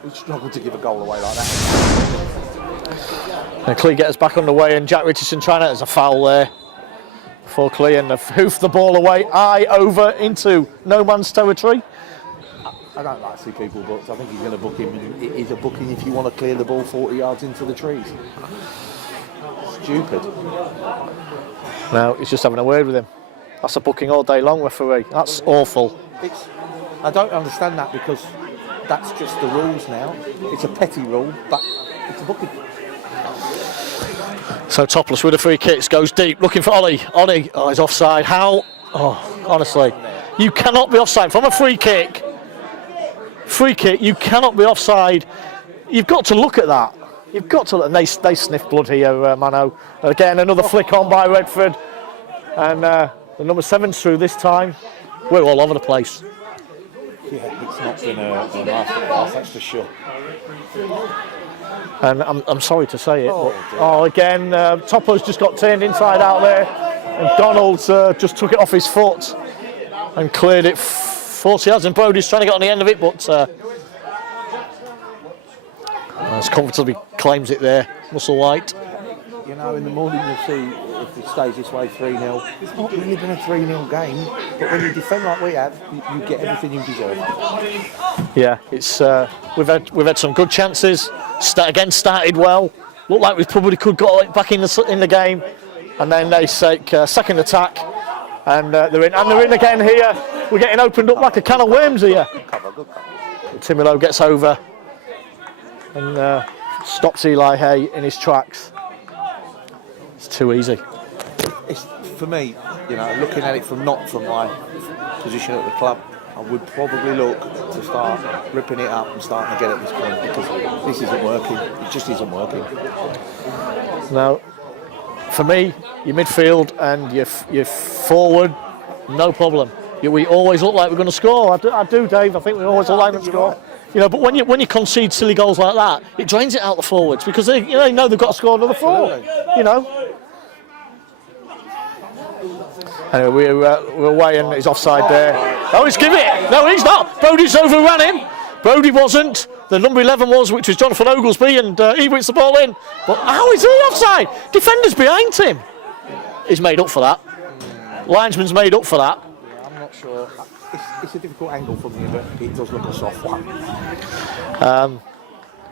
We struggled to give a goal away like that. And Clee gets back underway, and Jack Richardson trying to. There's a foul there for Clee, and they've hoofed the ball away, over into no man's territory. I don't like to see people booked. I think he's going to book him. And it is a booking if you want to clear the ball 40 yards into the trees. Stupid. No, he's just having a word with him. That's a booking all day long, referee. That's awful. I don't understand that, because that's just the rules now. It's a petty rule, but it's a booking. So Topless with the free kicks, goes deep, looking for Ollie. Ollie, oh, he's offside. How? Oh, honestly, you cannot be offside from a free kick. Free kick, you cannot be offside. You've got to look at that. You've got to look. And they sniff blood here, Mano. Again, another flick on by Redford. And the number 7's through this time. We're all over the place. Yeah, it's not been a masterclass, that's for sure. And I'm sorry to say it, but again, Topper's just got turned inside out there, and Donald's just took it off his foot and cleared it 40 yards, and Brody's trying to get on the end of it, but as comfortably claims it there, Musselwhite. You know, in the morning you'll see, if it stays this way, 3-0. It's not really been a 3-0 game, but when you defend like we have, you get everything you deserve. Yeah, it's we've had some good chances. Started well. Looked like we probably could got it back in the game, and then they take second attack, and they're in again here. We're getting opened up like a can of worms here. Good cover. Timilo gets over and stops Eli Hay in his tracks. It's too easy. It's, for me, you know, looking at it not from my position at the club, I would probably look to start ripping it up and starting again at this point, because this isn't working. It just isn't working. Now, for me, your midfield and your forward, no problem. We always look like we're going to score. I do, Dave. I think we always look like we're going to score. You know, but when you concede silly goals like that, it drains it out the forwards, because they know they've got to score another 4. You know. Anyway, we're away and he's offside there. Oh, he's given it. No, he's not. Brodie's overran him. Brodie wasn't. The number 11 was, which was Jonathan Oglesby, and he whips the ball in. But how is he offside? Defender's behind him. He's made up for that. Linesman's made up for that. Yeah, I'm not sure. It's a difficult angle from here, but it does look a soft one.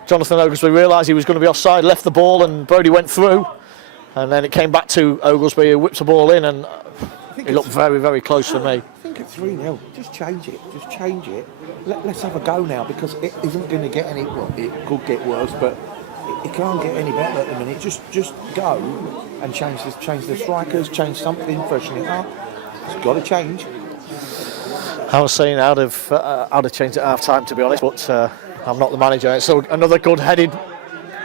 Jonathan Oglesby realised he was going to be offside, left the ball, and Brodie went through. And then it came back to Oglesby, who whips the ball in, and it looked very, very close for me. I think at 3-0, just change it. Just change it. Let's have a go now, because it isn't going to get any. Well, it could get worse, but it can't get any better at the minute. Just go and change the strikers, change something, freshen it up. It's got to change. I was saying I'd have changed at half time, to be honest, but I'm not the manager. So another good headed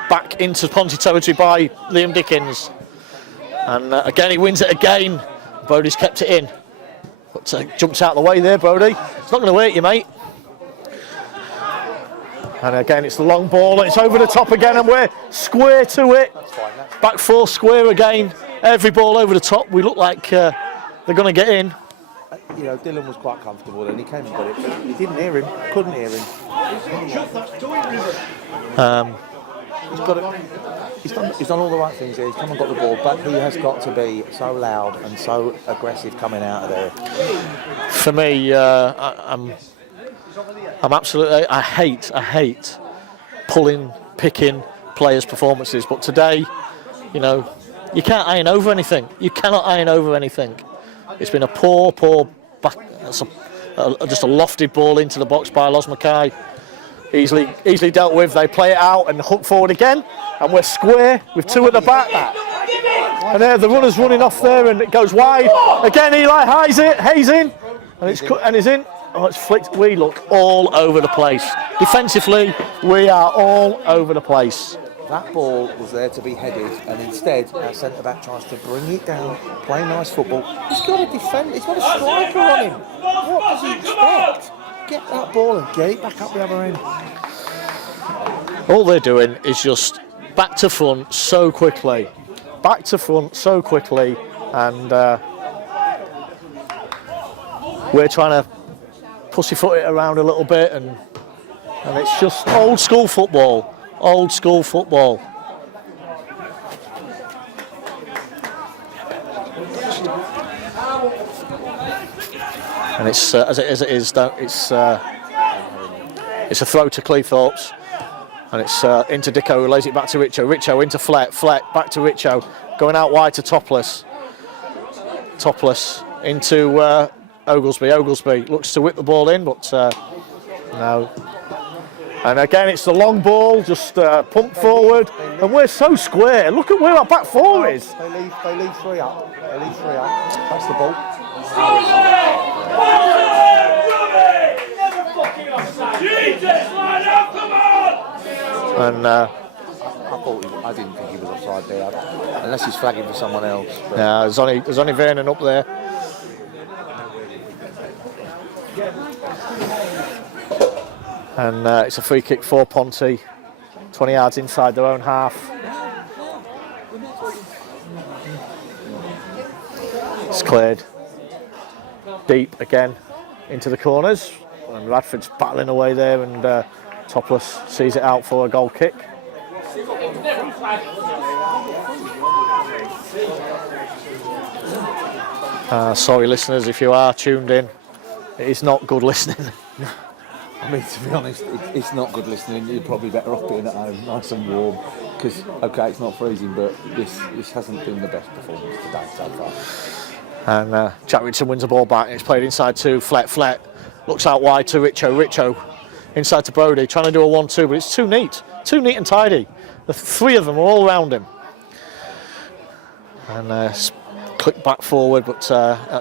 back into Ponte territory by Liam Dickens, and again he wins it again. Brodie's kept it in, but jumps out of the way there. Brodie, it's not going to hurt you, mate. And again it's the long ball, and it's over the top again, and we're square to it. Back 4 square again. Every ball over the top. We look like they're going to get in. You know, Dylan was quite comfortable then. He came and got it. He didn't hear him. Couldn't hear him. He's done all the right things here. He's come and got the ball, but he has got to be so loud and so aggressive coming out of there. For me, I'm absolutely. I hate picking players' performances. But today, you know, you can't iron over anything. You cannot iron over anything. It's been a poor back. Just a lofted ball into the box by Los Mackay. Easily dealt with. They play it out and hook forward again, and we're square with 2 at the back. And there the runner's running off there, and it goes wide again. Eli Hayes in, and he's in. Oh, it's flicked. We look all over the place defensively. We are all over the place. That ball was there to be headed, and instead our centre back tries to bring it down, play nice football. He's got to defend. He's got a striker on him. What does he expect? Get that ball and get it back up the other end. All they're doing is just back to front so quickly, and we're trying to pussyfoot it around a little bit, and it's just old school football. And it's as it is. It's a throw to Cleethorpes, and it's into Dicko, who lays it back to Richo. Richo into Fleck back to Richo, going out wide to Topless into Oglesby. Oglesby looks to whip the ball in, but no. And again, it's the long ball, just pumped forward, and we're so square. Look at where our back 4 is. They leave 3 up. That's the ball. And I didn't think he was offside there, unless he's flagging for someone else. yeah, there's only Vernon up there. And it's a free kick for Ponte, 20 yards inside their own half. It's cleared deep again into the corners, and Radford's battling away there, and Topless sees it out for a goal kick. Sorry listeners, if you are tuned in, it is not good listening. I mean, to be honest, it's not good listening. You're probably better off being at home, nice and warm, because, okay, it's not freezing, but this hasn't been the best performance today so far. And Jack Richardson wins the ball back, and it's played inside to Fleck, looks out wide to Richo inside to Brodie, trying to do a 1-2, but it's too neat and tidy. The 3 of them are all around him. And click back forward, but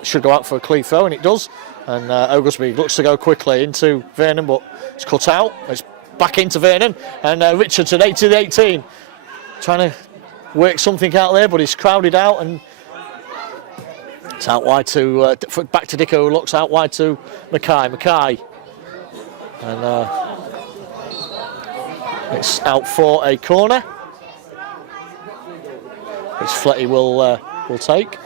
should go out for a clean throw, and it does. And Oglesby looks to go quickly into Vernon, but it's cut out. It's back into Vernon, and Richardson 18-18, trying to work something out there, but he's crowded out, and it's out wide to back to Dicko, who looks out wide to Mackay, and it's out for a corner, which Fletty will take.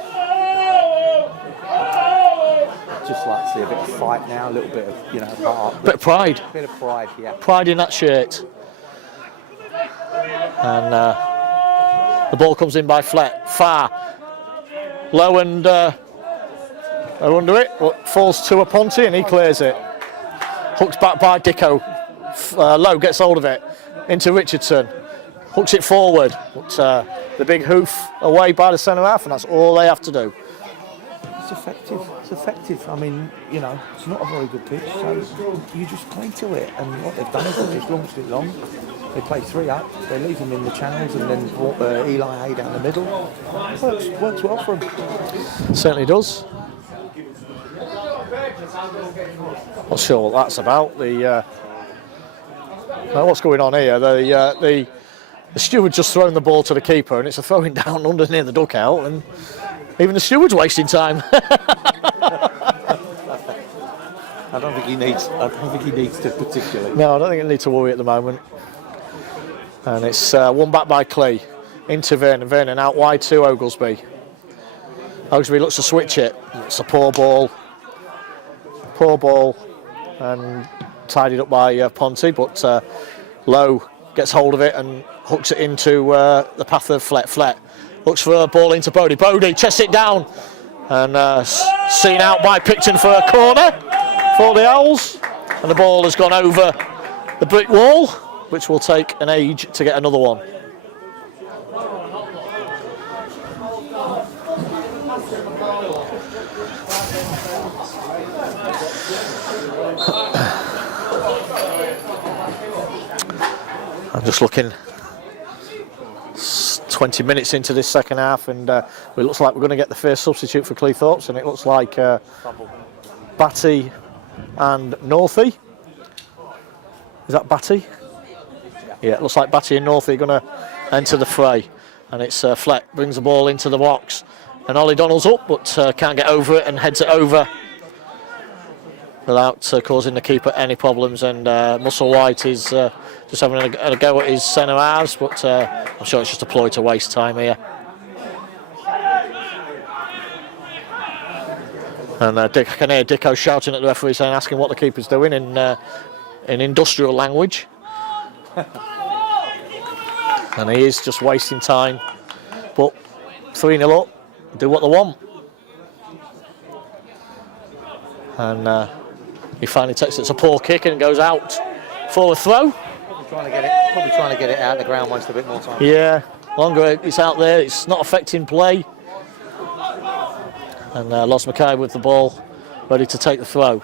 Just like to see a bit of fight now, a little bit of, heart. Bit of pride. Bit of pride, yeah. Pride in that shirt. And the ball comes in by Flett. Far. Low and under it. But falls to a Ponte and he clears it. Hooks back by Dicko. Low gets hold of it. Into Richardson. Hooks it forward. But the big hoof away by the centre half, and that's all they have to do. It's effective. It's effective. I mean, it's not a very good pitch, so you just cling to it. And what they've done is they've just launched it long. They play 3 up. They leave them in the channels, and then Eli Hay down the middle. Works well for them. Certainly does. Not sure what that's about. What's going on here? The steward just thrown the ball to the keeper, and it's a throwing down under near the dugout, and even the steward's wasting time. I don't think he needs to particularly. No, I don't think he needs to worry at the moment. And it's won back by Clee into Vernon. Vernon out wide to Oglesby. Oglesby looks to switch it. It's a poor ball, and tidied up by Ponte, but Lowe gets hold of it and hooks it into the path of Flett. Flett looks for a ball into Bodie. Bodie chests it down, and seen out by Picton for a corner for the Owls, and the ball has gone over the brick wall, which will take an age to get another one. I'm just looking, 20 minutes into this second half, and it looks like we're going to get the first substitute for Cleethorpes, and it looks like Batty and Northey. Is that Batty? Yeah, it looks like Batty and Northey are going to enter the fray, and it's Flett brings the ball into the box, and Ollie Donald's up, but can't get over it and heads it over without causing the keeper any problems, and Muscle White is just having a go at his centre halves, but I'm sure it's just a ploy to waste time here. And I can hear Dicko shouting at the referee, saying, asking what the keeper's doing in industrial language. And he is just wasting time, but 3-0 up, do what they want. And he finally takes it. It's a poor kick and it goes out for a throw. Probably trying to get it out of the ground, waste a bit more time. Yeah, longer it's out there, it's not affecting play. And Los Mackay with the ball, ready to take the throw.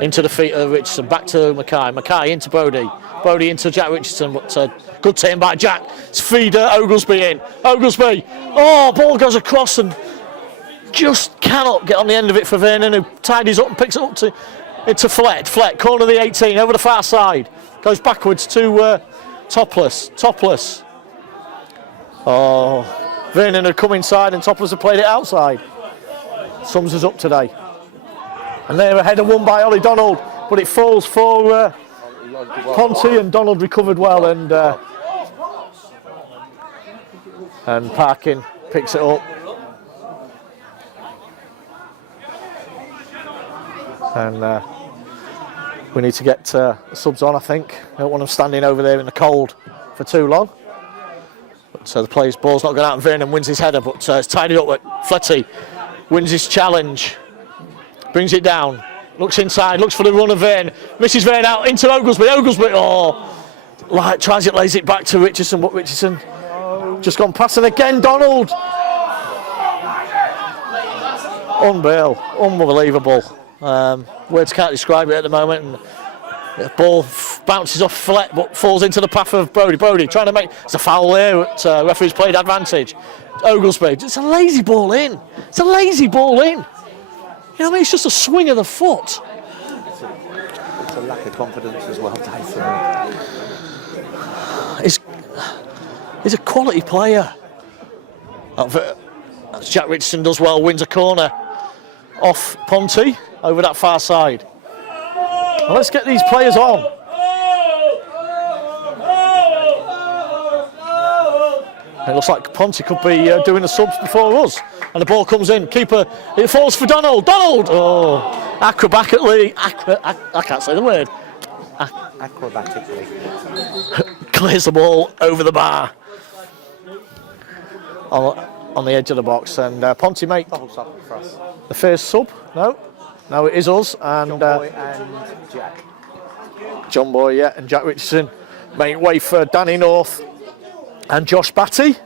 Into the feet of Richardson, back to Mackay. Mackay into Bodie. Bodie into Jack Richardson, but good turn by Jack. It's feeder Oglesby in. Oglesby, ball goes across and just cannot get on the end of it for Vernon, who tidies up and picks it up into Flett. Flett, corner of the 18, over the far side. Goes backwards to Topless. Vernon had come inside and Topless had played it outside. Sums us up today. And they're ahead of one by Ollie Donald, but it falls for Ponte, and Donald recovered well, and Parkin picks it up. And we need to get subs on, I think. I don't want them standing over there in the cold for too long. But the player's ball's not going out, and Vernon wins his header, but it's tidied up with Fletty. Wins his challenge. Brings it down. Looks inside, looks for the run of Vernon. Misses Vernon out into Oglesby. Tries it, lays it back to Richardson, but Richardson just gone past, and again Donald. Unbelievable. Words can't describe it at the moment. And the ball bounces off Flett, but falls into the path of Bodie. Bodie trying to make, it's a foul there, but referee's played advantage. Oglesby, it's a lazy ball in. You know what I mean? It's just a swing of the foot. It's a lack of confidence as well, Dave, for me. He's a quality player. As Jack Richardson does well, wins a corner off Ponte over that far side. Well, let's get these players on. It looks like Ponte could be doing the subs before us. And the ball comes in. Keeper, it falls for Donald. Donald! Oh, acrobatically. I can't say the word. Acrobatically. Clears the ball over the bar. On the edge of the box. And Ponte make Double sub for us. the first sub. No, it is us. And John Boy and Jack. John Boy, yeah, and Jack Richardson make way for Danny North and Josh Batty.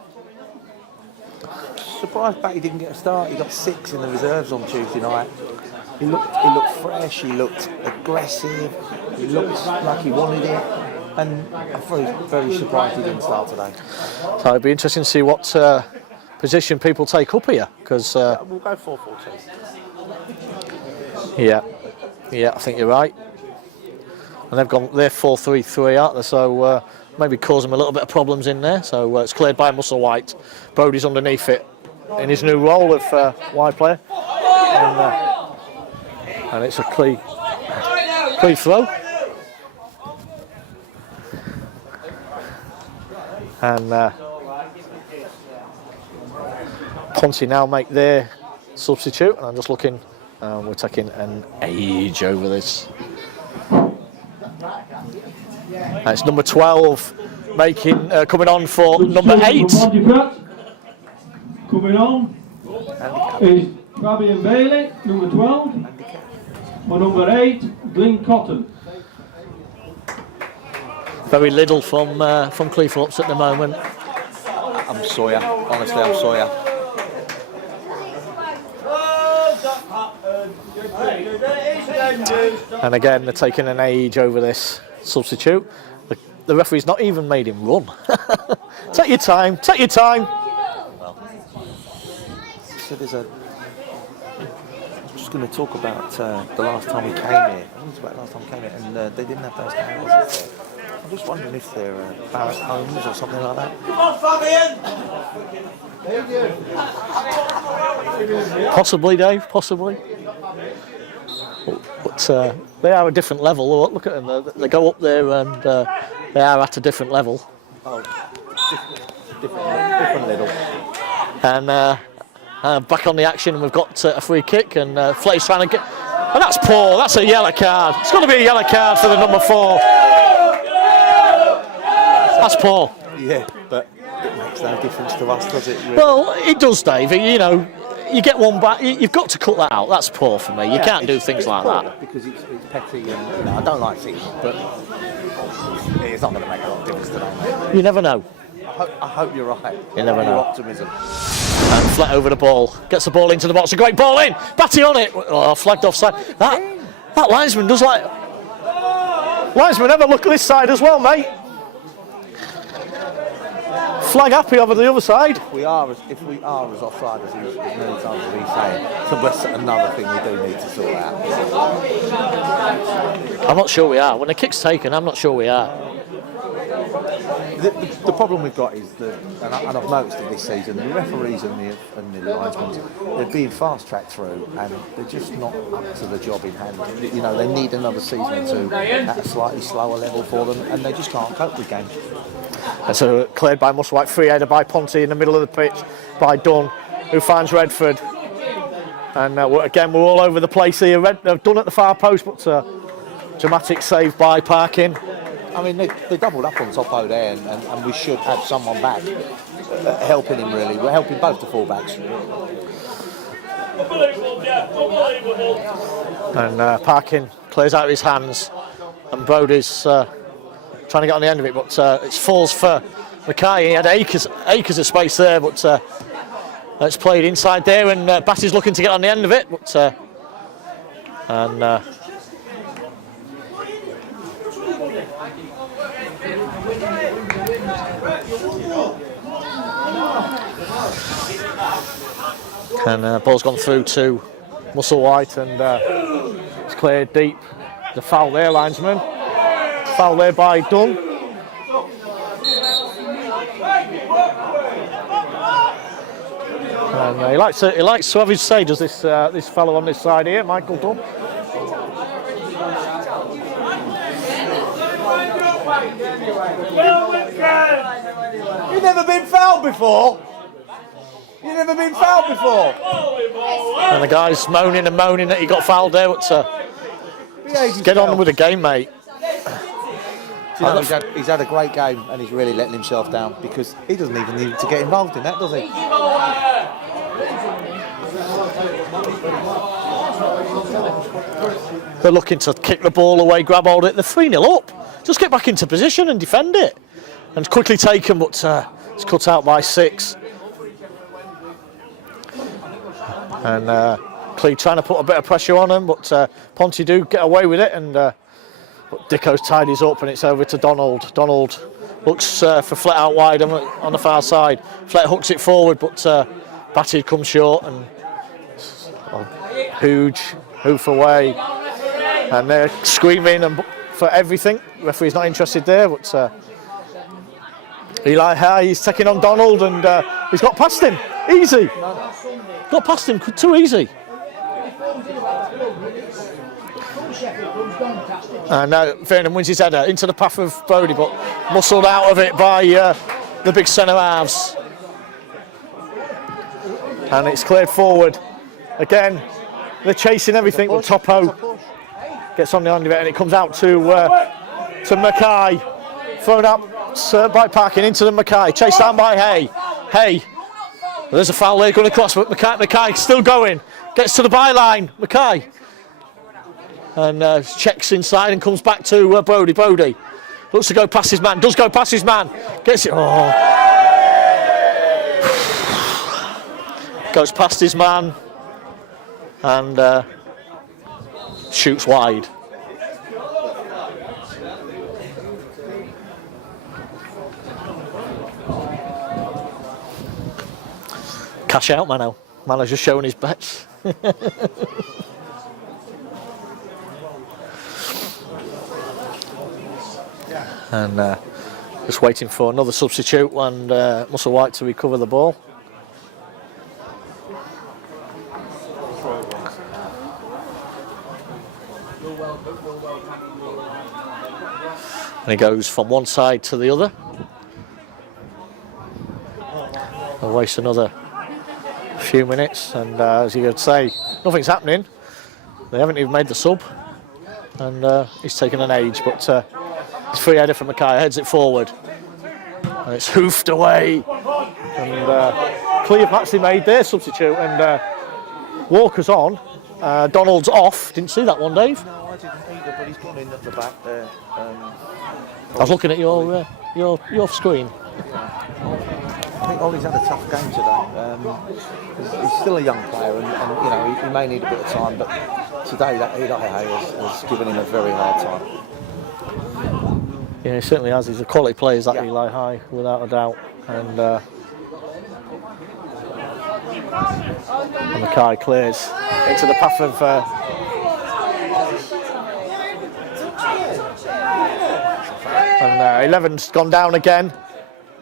Surprised Batty didn't get a start. He got 6 in the reserves on Tuesday night. He looked fresh. He looked aggressive. He looked like he wanted it. And I'm very, very surprised he didn't start today. So it'd be interesting to see what position people take up here, because We'll go 4-4-2. yeah, I think you're right. And they're 4-3-3, aren't they? So maybe cause them a little bit of problems in there. So it's cleared by Musselwhite. Brody's underneath it in his new role of wide player, and it's a clean throw. And Ponte now make their substitute, and I'm just looking. We're taking an age over this. And it's number 12 coming on for number 8. Coming on is Fabian Bailey, number 12. For number 8, Glyn Cotton. Very little from Cleethorpes at the moment. I'm Sawyer. Honestly, I'm Sawyer. And again, they're taking an age over this substitute. The referee's not even made him run. Take your time, take your time. Well, so there's a... I'm just going to talk about the last time we came here. I think it's about the last time we came here, and they didn't have those houses there. I'm just wondering if they're barrack homes or something like that. Come on, Fabian! Possibly, Dave, possibly. But they are a different level. Look at them, they go up there and they are at a different level. Oh, different little. And back on the action, we've got a free kick, and Flay's trying to get... And that's poor, that's a yellow card. It's got to be a yellow card for the number 4. That's poor. Yeah, but it makes no difference to us, does it? Really? Well, it does, Dave. You know, you get one back. You've got to cut that out. That's poor for me. You can't do things like that. Because it's petty, and I don't like seeing it, but it's not going to make a lot of difference today, mate. You never know. I hope you're right. You never know. Optimism. And flat over the ball. Gets the ball into the box. A great ball in. Batty on it. Oh, flagged offside. That linesman does like... Linesman, have a look at this side as well, mate. Flag happy over the other side. If we are as offside as many times as he's saying, so that's another thing we do need to sort out. I'm not sure we are. When the kick's taken, I'm not sure we are. The problem we've got is and I've noticed it this season, the referees and the linesmen, they're being fast-tracked through, and they're just not up to the job in hand. You know, they need another season or two at a slightly slower level for them, and they just can't cope with games. And so cleared by Musselwhite, free header by Ponte in the middle of the pitch by Dunn, who finds Redford. And again, we're all over the place here. Dunn at the far post, but dramatic save by Parkin. I mean, they doubled up on Topo there, and we should have someone back helping him, really. We're helping both the fullbacks. And Parkin clears out his hands, and Brody's trying to get on the end of it, but it falls for Mackay. He had acres of space there, but it's played inside there, and Batty's looking to get on the end of it, but and ball's gone through to Musselwhite, and it's cleared deep. The foul there, linesman. Foul there by Dunn. And he likes to have his say, does this fellow on this side here, Michael Dunn. You've never been fouled before. You've never been fouled before. And the guy's moaning and moaning that he got fouled there, but get on with the game, mate. Do you know, he's had a great game and he's really letting himself down because he doesn't even need to get involved in that, does he? They're looking to kick the ball away, grab hold of it. They're 3-0 up. Just get back into position and defend it. And quickly taken, but it's cut out by 6. And Clee trying to put a bit of pressure on them, but Ponte do get away with it. And but Dicko's tidies up and it's over to Donald. Donald looks for Flett out wide on the far side. Flett hooks it forward, but Batty comes short and huge hoof away. And they're screaming and for everything. The referee's not interested there, but Eli High, he's taking on Donald and he's got past him. Easy. Got past him too easy. And now Vernon wins his header into the path of Brody, but muscled out of it by the big centre halves. And it's cleared forward. Again, they're chasing everything, but Topo gets on the end of it and it comes out to Mackay. Thrown up by Parkin into the Mackay. Chased down by Hay. Hay. There's a foul there going across, but Mackay still going. Gets to the byline. Mackay. And checks inside and comes back to Brody. Brody looks to go past his man. Does go past his man. Gets it. Oh. Goes past his man. And shoots wide. Cash out, Mano. Mano's just showing his bets. And just waiting for another substitute and Musselwhite to recover the ball. And he goes from one side to the other. They'll waste another few minutes, and as you could say, nothing's happening. They haven't even made the sub, and he's taken an age, but it's free header from Mackay, heads it forward, and it's hoofed away. And Cleethorpes actually made their substitute, and Walker's on. Donald's off. Didn't see that one, Dave. No, I didn't either, but he's gone in at the back there. I was looking at your screen. I think Ollie's had a tough game today. He's still a young player, and you know he may need a bit of time. But today, that Eli has given him a very hard time. Yeah, he certainly has. He's a quality player, that Eli High, without a doubt. And Mackay clears into the path of. And 11's gone down again.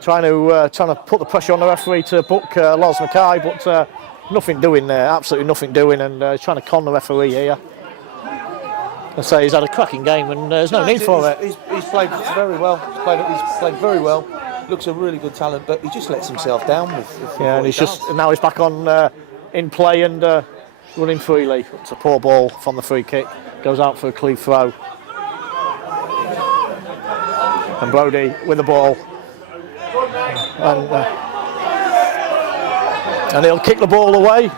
Trying to put the pressure on the referee to book Loz Mackay, but nothing doing there, absolutely nothing doing, and trying to con the referee here. I say he's had a cracking game, and there's no need for it. He's played very well. He's played very well. Looks a really good talent, but he just lets himself down with and he's now he's back on in play and running freely. It's a poor ball from the free kick, goes out for a Clee throw, and Brody with the ball. And he'll kick the ball away.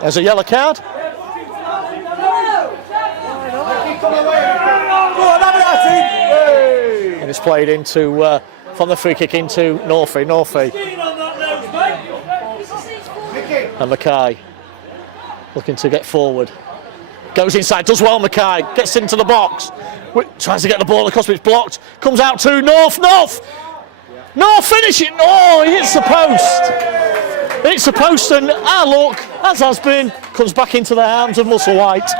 There's a yellow card. And it's played into from the free kick into Northey. And Mackay looking to get forward. Goes inside, does well Mackay, gets into the box. Tries to get the ball across, but it's blocked. Comes out to North, finishing. Oh, he hits the post. It's the post, and our luck, as has been, comes back into the hands of Musselwhite.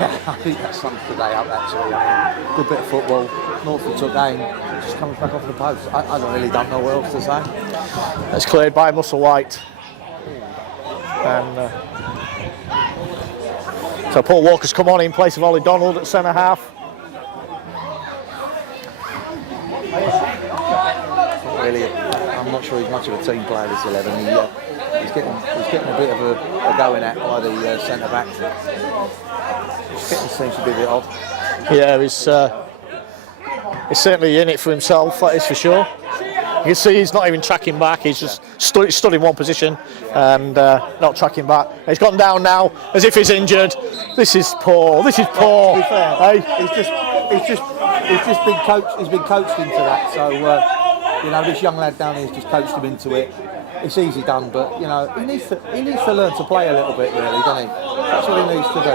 I think that sums the day up actually. I mean, good bit of football, Norfolk took aim, just comes back off the post. I don't know what else to say. It's cleared by Musselwhite. And so Paul Walker's come on in place of Ollie Donald at centre half. Not really, I'm not sure he's much of a team player, this 11. He's getting a bit of a going at by the centre back. Fitness seems to be a bit odd. Yeah, he's certainly in it for himself, that is for sure. You can see he's not even tracking back, he's just stood in one position and not tracking back. He's gone down now as if he's injured. This is poor, this is poor. To be fair, Hey? he's just been coached. He's been coached into that. So you know, this young lad down here has just coached him into it. It's easy done, but you know, he needs to learn to play a little bit, really, doesn't he? That's what he needs to do.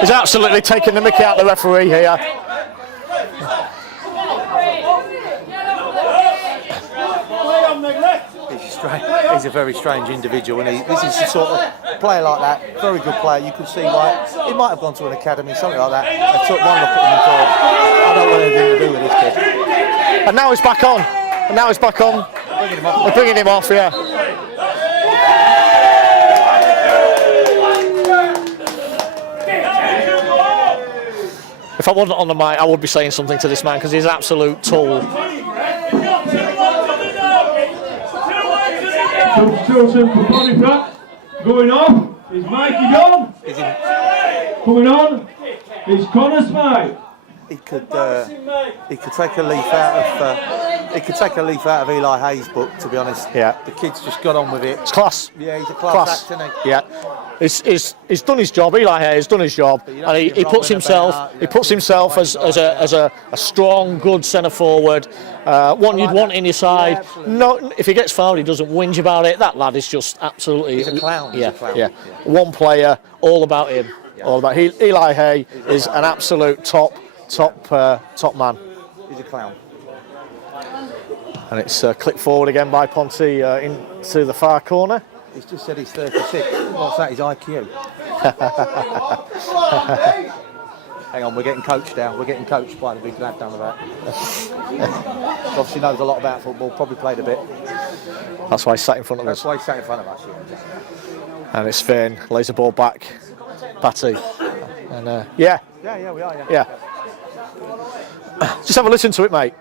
He's absolutely taking the mickey out of the referee here. He's a very strange individual, and this is the sort of player like that, very good player. You could see why he might have gone to an academy, something like that. I took one look at him and thought, I don't want anything to do with this kid. And now he's back on. And now he's back on. They're bringing him off, yeah. If I wasn't on the mic, I would be saying something to this man because he's an absolute tool. Substitution for Ponte. Going off is Mikey Dunn. Coming on is Connor Smythe. He could take a leaf out of Eli Hayes' book, to be honest. Yeah. The kid's just got on with it. It's class. Yeah, he's a class act, isn't he? Yeah. He's done his job. Eli Hayes done his job, and he puts himself as a strong, good centre forward. One you'd want in your side. No, if he gets fouled, he doesn't whinge about it. That lad is just absolutely. He's a clown. Yeah, yeah. One player, all about him. All about Eli Hay is an absolute top man. He's a clown. And it's clipped forward again by Ponte into the far corner. He's just said he's 36. What's that? His IQ. Hang on, we're getting coached now. We're getting coached by the big lad down the back. Obviously knows a lot about football. Probably played a bit. That's why he's sat in front of us. That's why he's sat in front of us. Yeah. And it's Finn. Lays the ball back. Patty. And yeah. Yeah, we are. Yeah. Just have a listen to it, mate.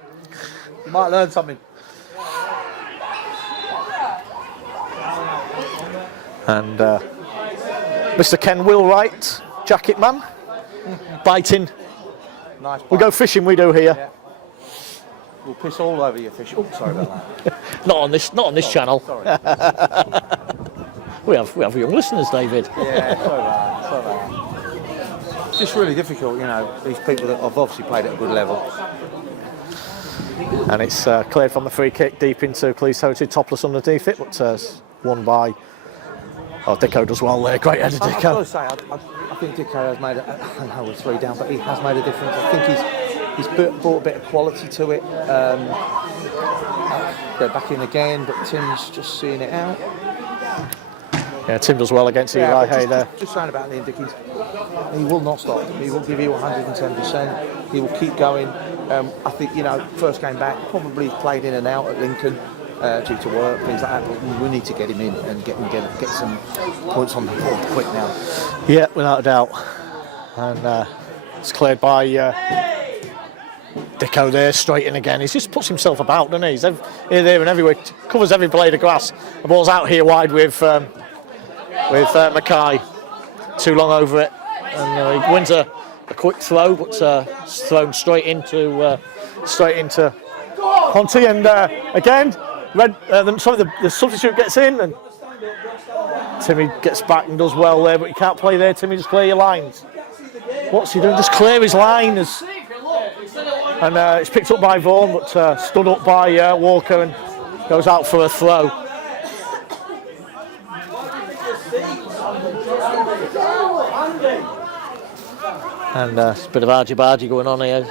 You might learn something. And Mr. Ken Wheelwright, jacket man, biting. Nice bite. We go fishing, we do here. Yeah. We'll piss all over your fish. Oh, sorry about that. Not on this channel. Sorry. we have young listeners, David. Yeah, sorry about that. It's just really difficult, you know. These people that have obviously played at a good level. And it's cleared from the free kick deep into Cleethorpes, topless underneath it, but won by. Oh, Dicko does well there. Great header, Dicko. I've got to say, I think Dicko has made. I know we're 3 down, but he has made a difference. I think he's brought a bit of quality to it. They're back in again, but Tim's just seeing it out. Yeah, Tim does well against Eli Hay there. Just saying about Liam Dickens, he will not stop. He will give you 110%. He will keep going. I think, you know, first game back, probably played in and out at Lincoln due to work, things like that. But we need to get him in and get some points on the board quick now. Yeah, without a doubt. And it's cleared by Dicko there, straight in again. He just puts himself about, doesn't he? He's here, there and everywhere. Covers every blade of grass. The ball's out here wide with Mackay. Too long over it. And he wins a quick throw, but it's thrown straight into Ponte. And again, the substitute gets in, and Timmy gets back and does well there, but you can't play there. Timmy, just clear your lines. What's he doing? Just clear his line. And it's picked up by Vaughan, but stood up by Walker and goes out for a throw. And it's a bit of argy-bargy going on here.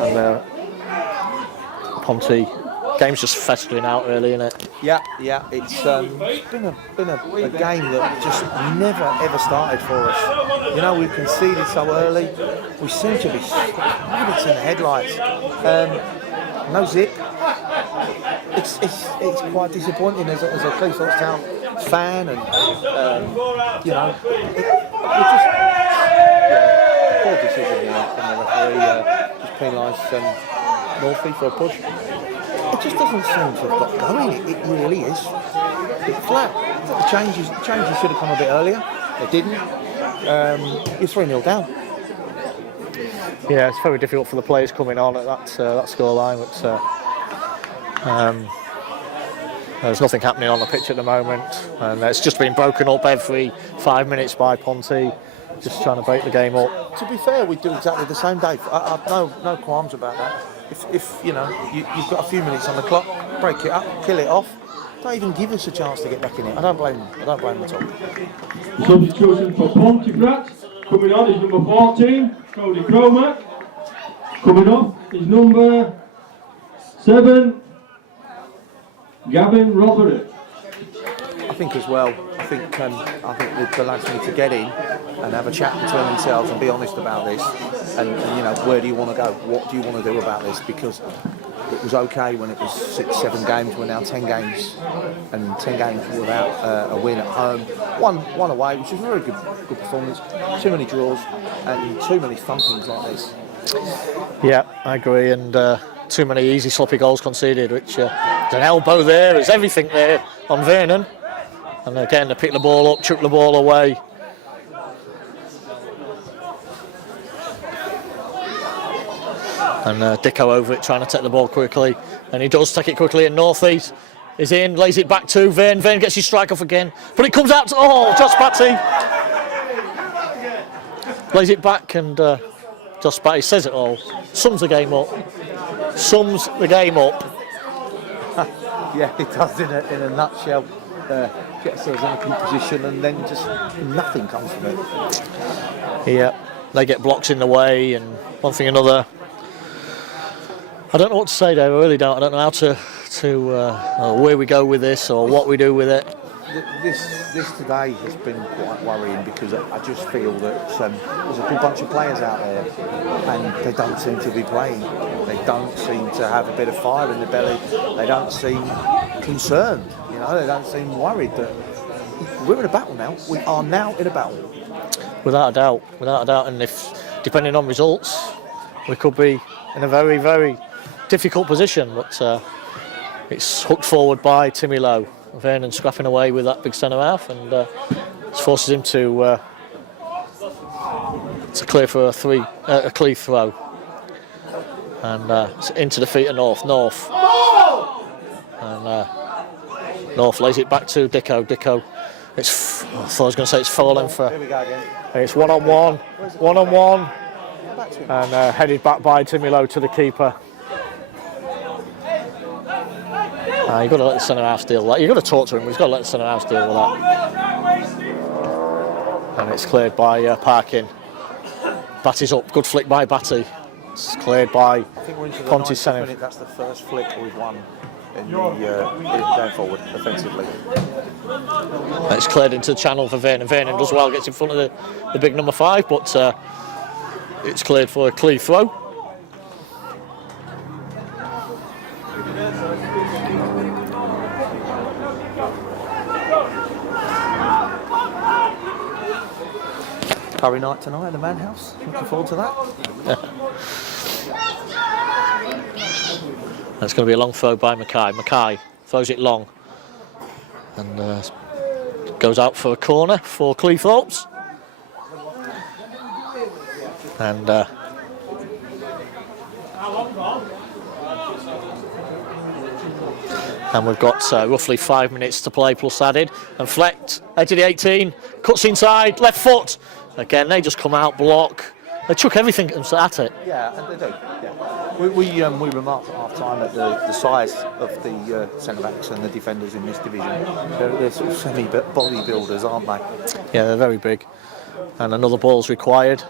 And Ponte, game's just festering out really, isn't it? Yeah, it's been a game that just never ever started for us. You know, we've conceded so early. We seem to be rabbits in the headlights. No zip. It's quite disappointing as a Cleethorpes Town fan, and you know, poor decision from the referee. Just penalised Northie for a push. It just doesn't seem to have got going. It really is a bit flat. The changes should have come a bit earlier. They didn't. You're 3-0 down. Yeah, it's very difficult for the players coming on at that score line, but there's nothing happening on the pitch at the moment, and it's just been broken up every 5 minutes by Ponte, just trying to break the game up. To be fair, we do exactly the same, Dave. I've no qualms about that. If you know you've got a few minutes on the clock, break it up, kill it off. Don't even give us a chance to get back in it. I don't blame them at all. Substitution for Ponte. Coming on is number 14, Cody Cromack. Coming off is number 7, Gavin Roderick. I think as well. I think the lads need to get in and have a chat between themselves and be honest about this. And you know, where do you want to go? What do you want to do about this? Because it was okay when it was 6-7 games. We're now 10 games, and 10 games without a win at home. One away, which is a very good performance. Too many draws and too many thumpings like this. Yeah, I agree, and too many easy sloppy goals conceded, which there's an elbow there, there's everything there on Vernon. And again, they pick the ball up, chuck the ball away. And Dicko over it, trying to take the ball quickly. And he does take it quickly, and Northeast is in, lays it back to Vane. Vane gets his strike off again. But it comes out to, Josh Batty. Lays it back, and Josh Batty says it all. Sums the game up. Yeah, it does in a nutshell. Gets us in a good position, and then just nothing comes from it. Yeah, they get blocks in the way, and one thing another. I don't know what to say, Dave. I really don't. I don't know how to where we go with this or what we do with it. This today has been quite worrying, because I just feel that there's a good bunch of players out there, and they don't seem to be playing. They don't seem to have a bit of fire in the belly. They don't seem concerned. You know, they don't seem worried that we're in a battle now. We are now in a battle. Without a doubt. And if, depending on results, we could be in a very, very difficult position. But it's hooked forward by Timmy Lowe. Vernon scrapping away with that big centre half, and it forces him to clear for a Cleeth throw. And it's into the feet of North. And North lays it back to Dicko. I thought I was going to say it's fallen for. Here we go again. It's one on one, and headed back by Timmy Lowe to the keeper. You've got to let the centre half deal with that. You've got to talk to him, but he's got to let the centre half deal with that. And it's cleared by Parkin. Batty's up, good flick by Batty. It's cleared by Ponte's centre. That's the first flick we've won in going forward offensively. And it's cleared into the channel for Vernon. Vernon does well, gets in front of the big number 5, but it's cleared for a Cleeth throw. Curry night tonight at the Manhouse. Looking forward to that. That's going to be a long throw by Mackay. Mackay throws it long, and goes out for a corner for Cleethorpes. And we've got roughly 5 minutes to play plus added. And Fleck, edge of the 18, cuts inside, left foot. Again, they just come out, block, They chuck everything at it. Yeah, and they do. Yeah. We remarked at half time at the size of the centre backs and the defenders in this division. They're sort of semi bodybuilders, aren't they? Yeah, they're very big. And another ball's required.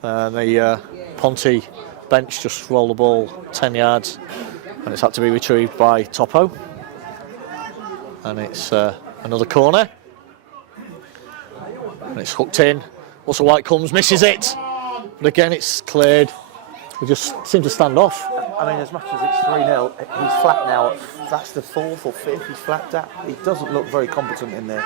The Ponte bench just rolled the ball 10 yards, and it's had to be retrieved by Topo. And it's another corner. And it's hooked in. Russell White comes, misses it. But again, it's cleared. We just seem to stand off. I mean, as much as it's 3-0, he's flat now. That's the 4th or 5th he's flapped at. He doesn't look very competent in there.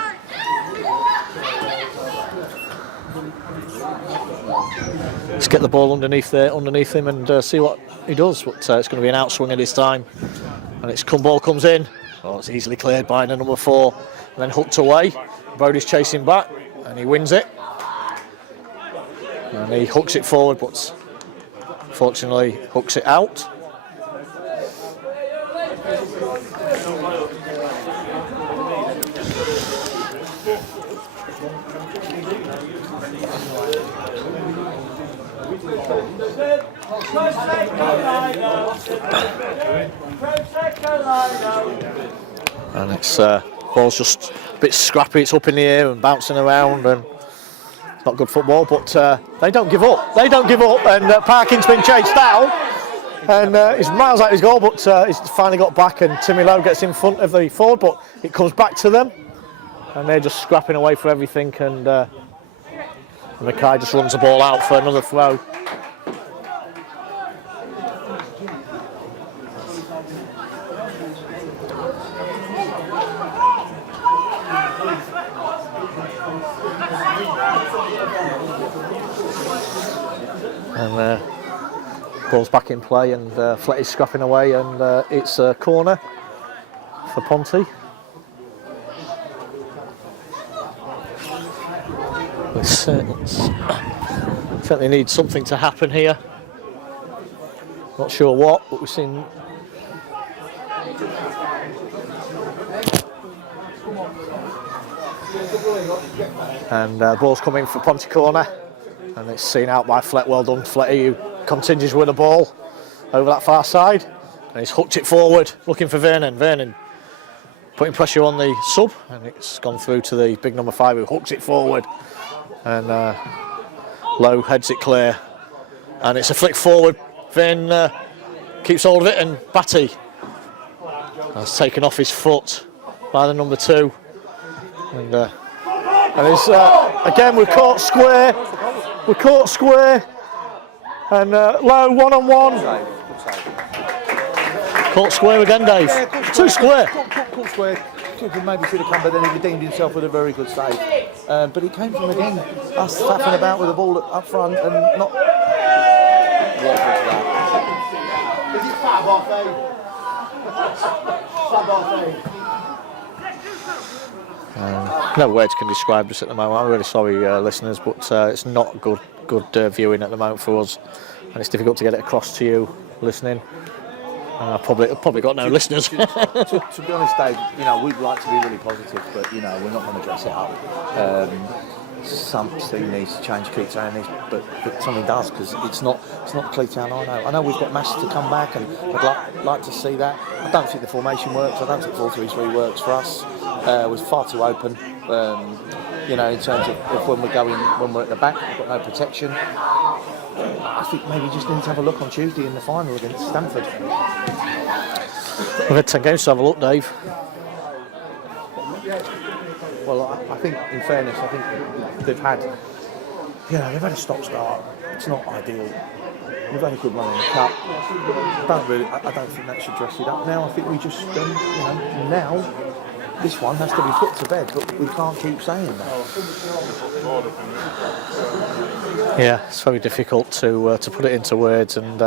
Let's get the ball underneath him and see what he does. But it's going to be an outswinger this time. And ball comes in. Oh, it's easily cleared by the number 4. And then hooked away. Brody's chasing back and he wins it. And he hooks it forward, but fortunately hooks it out. And it's ball's just a bit scrappy. It's up in the air and bouncing around, and it's not good football. But they don't give up. They don't give up. And Parkin's been chased down, and he's miles out his goal. But he's finally got back, and Timmy Lowe gets in front of the forward. But it comes back to them, and they're just scrapping away for everything. And Mackay just runs the ball out for another throw. And ball's back in play, and Fletty's scrapping away, and it's a corner for Ponte. Certainly needs something to happen here. Not sure what, but we've seen. And ball's coming for Ponte corner. And it's seen out by Flett. Well done, Fletty, who continues with the ball over that far side. And he's hooked it forward, looking for Vernon. Vernon putting pressure on the sub, and it's gone through to the big number 5, who hooks it forward. And Lowe heads it clear. And it's a flick forward. Vern keeps hold of it, and Batty has taken off his foot by the number 2. And it's, again, we're caught square. We're caught square, and Lowe one-on-one. Caught square again, Dave. Yeah, Too square. Caught square. Maybe should have come, but then he redeemed himself with a very good save. But he came from, again, us faffing about with the ball up front and not... What was that? Is it No words can describe this at the moment. I'm really sorry, listeners, but it's not good viewing at the moment for us, and it's difficult to get it across to you listening. I've probably got no listeners. To be honest, Dave, we'd like to be really positive, but we're not going to dress it up. Something needs to change. Cleethorpes needs, but something does, because it's not Cleethorpes. I know we've got Mass to come back, and I'd like to see that. I don't think the formation works. I don't think 4-3-3 works for us. It was far too open. In terms of when we're at the back, we've got no protection. I think maybe you just need to have a look on Tuesday in the final against Stamford. We've had 10 games to have a look, Dave. Well, I think, in fairness, I think they've had a stop-start. It's not ideal. We've had a good run in the cup. I don't think that should dress it up. Now I think we just, now this one has to be put to bed, but we can't keep saying that. Yeah, it's very difficult to put it into words, and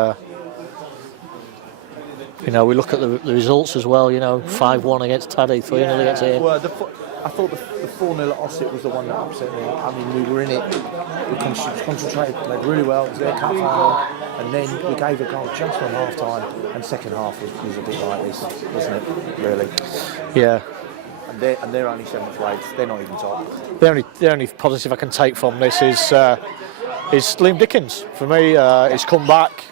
we look at the results as well. 5-1 against Taddy, 3-0 against Ian. Well, I thought the 4-0 at Ossett was the one that upset me. I mean, we were in it, we concentrated, played really well. It was their cup final, and then we gave a goal just on half time, and second half was a bit like this, wasn't it? Really? Yeah. And they're only 7th place. They're not even top. The only positive I can take from this is is Liam Dickens. For me, he's come back,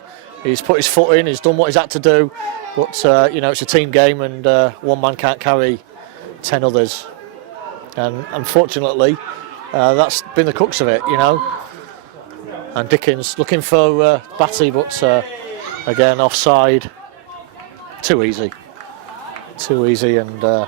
he's put his foot in, he's done what he's had to do, but you know, it's a team game, and one man can't carry 10 others. And unfortunately, that's been the crux of it, you know. And Dickens looking for Batty, but again, offside. Too easy. Too easy, and the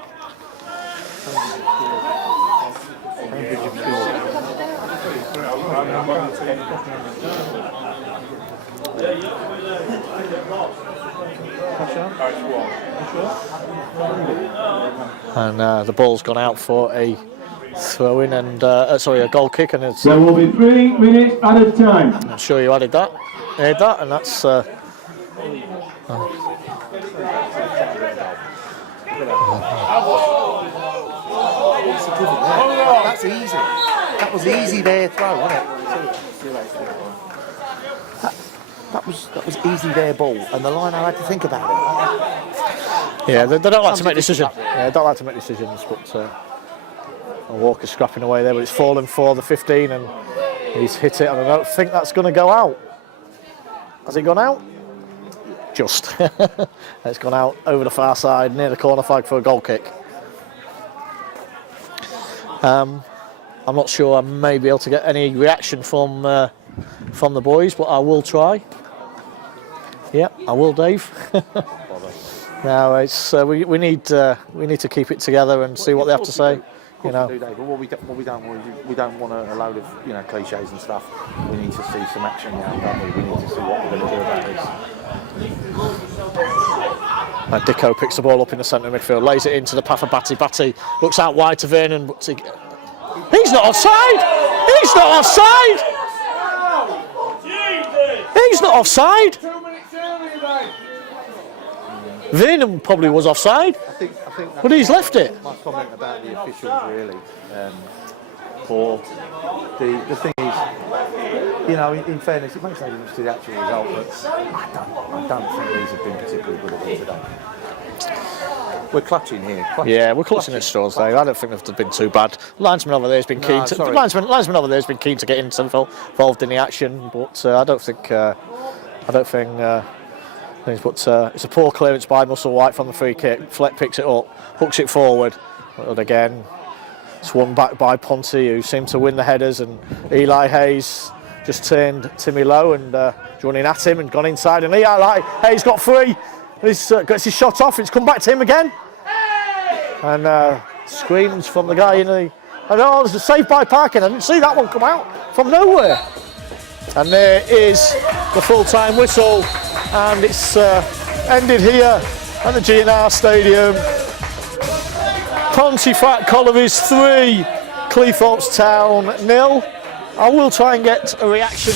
ball's gone out for a throw-in, and sorry, a goal kick, and it's. There will be 3 minutes at a time. I'm sure you added that, and that's. That's easy. That was easy there throw, wasn't it? That was easy there ball, and the line I had to think about it. Yeah, they don't like to make decisions. Yeah, they don't like to make decisions, but Walker's scrapping away there, but it's fallen for the 15, and he's hit it, and I don't think that's going to go out. Has it gone out? Just. It's gone out over the far side, near the corner flag for a goal kick. I'm not sure I may be able to get any reaction from the boys, but I will try. Yep, I will, Dave. Now it's we need to keep it together and see what they have to say. You know. But what we don't want a load of, you know, cliches and stuff. We need to see some action now, don't we? We need to see what we're going to do about this. Dicko picks the ball up in the centre of midfield, lays it into the path of Batty. Batty looks out wide to Vernon, but he's not offside! He's not offside! He's not offside! Vernon probably was offside, I think but he's left it. My comment about the officials, really, poor. The thing is, you know, in fairness, it makes no difference to the actual result, but I don't think these have been particularly good at it today. We're clutching here. Yeah, we're clutching at straws, Dave. I don't think they've been too bad. Linesman over there has been keen to. Linesman over there has been keen to get involved in the action, but I don't think. But it's a poor clearance by Musselwhite from the free kick. Fleck picks it up, hooks it forward, but again, swung back by Ponte, who seemed to win the headers, and Eli Hayes just turned Timmy low and running at him and gone inside, and Eli Hayes got free. He's gets his shot off. It's come back to him again, and screams from the guy in the. Oh, there's a save by Parkin. I didn't see that one come out from nowhere. And there is the full-time whistle, and it's ended here at the G&R Stadium. Pontefract Collieries 3, Cleethorpes Town 0. I will try and get a reaction.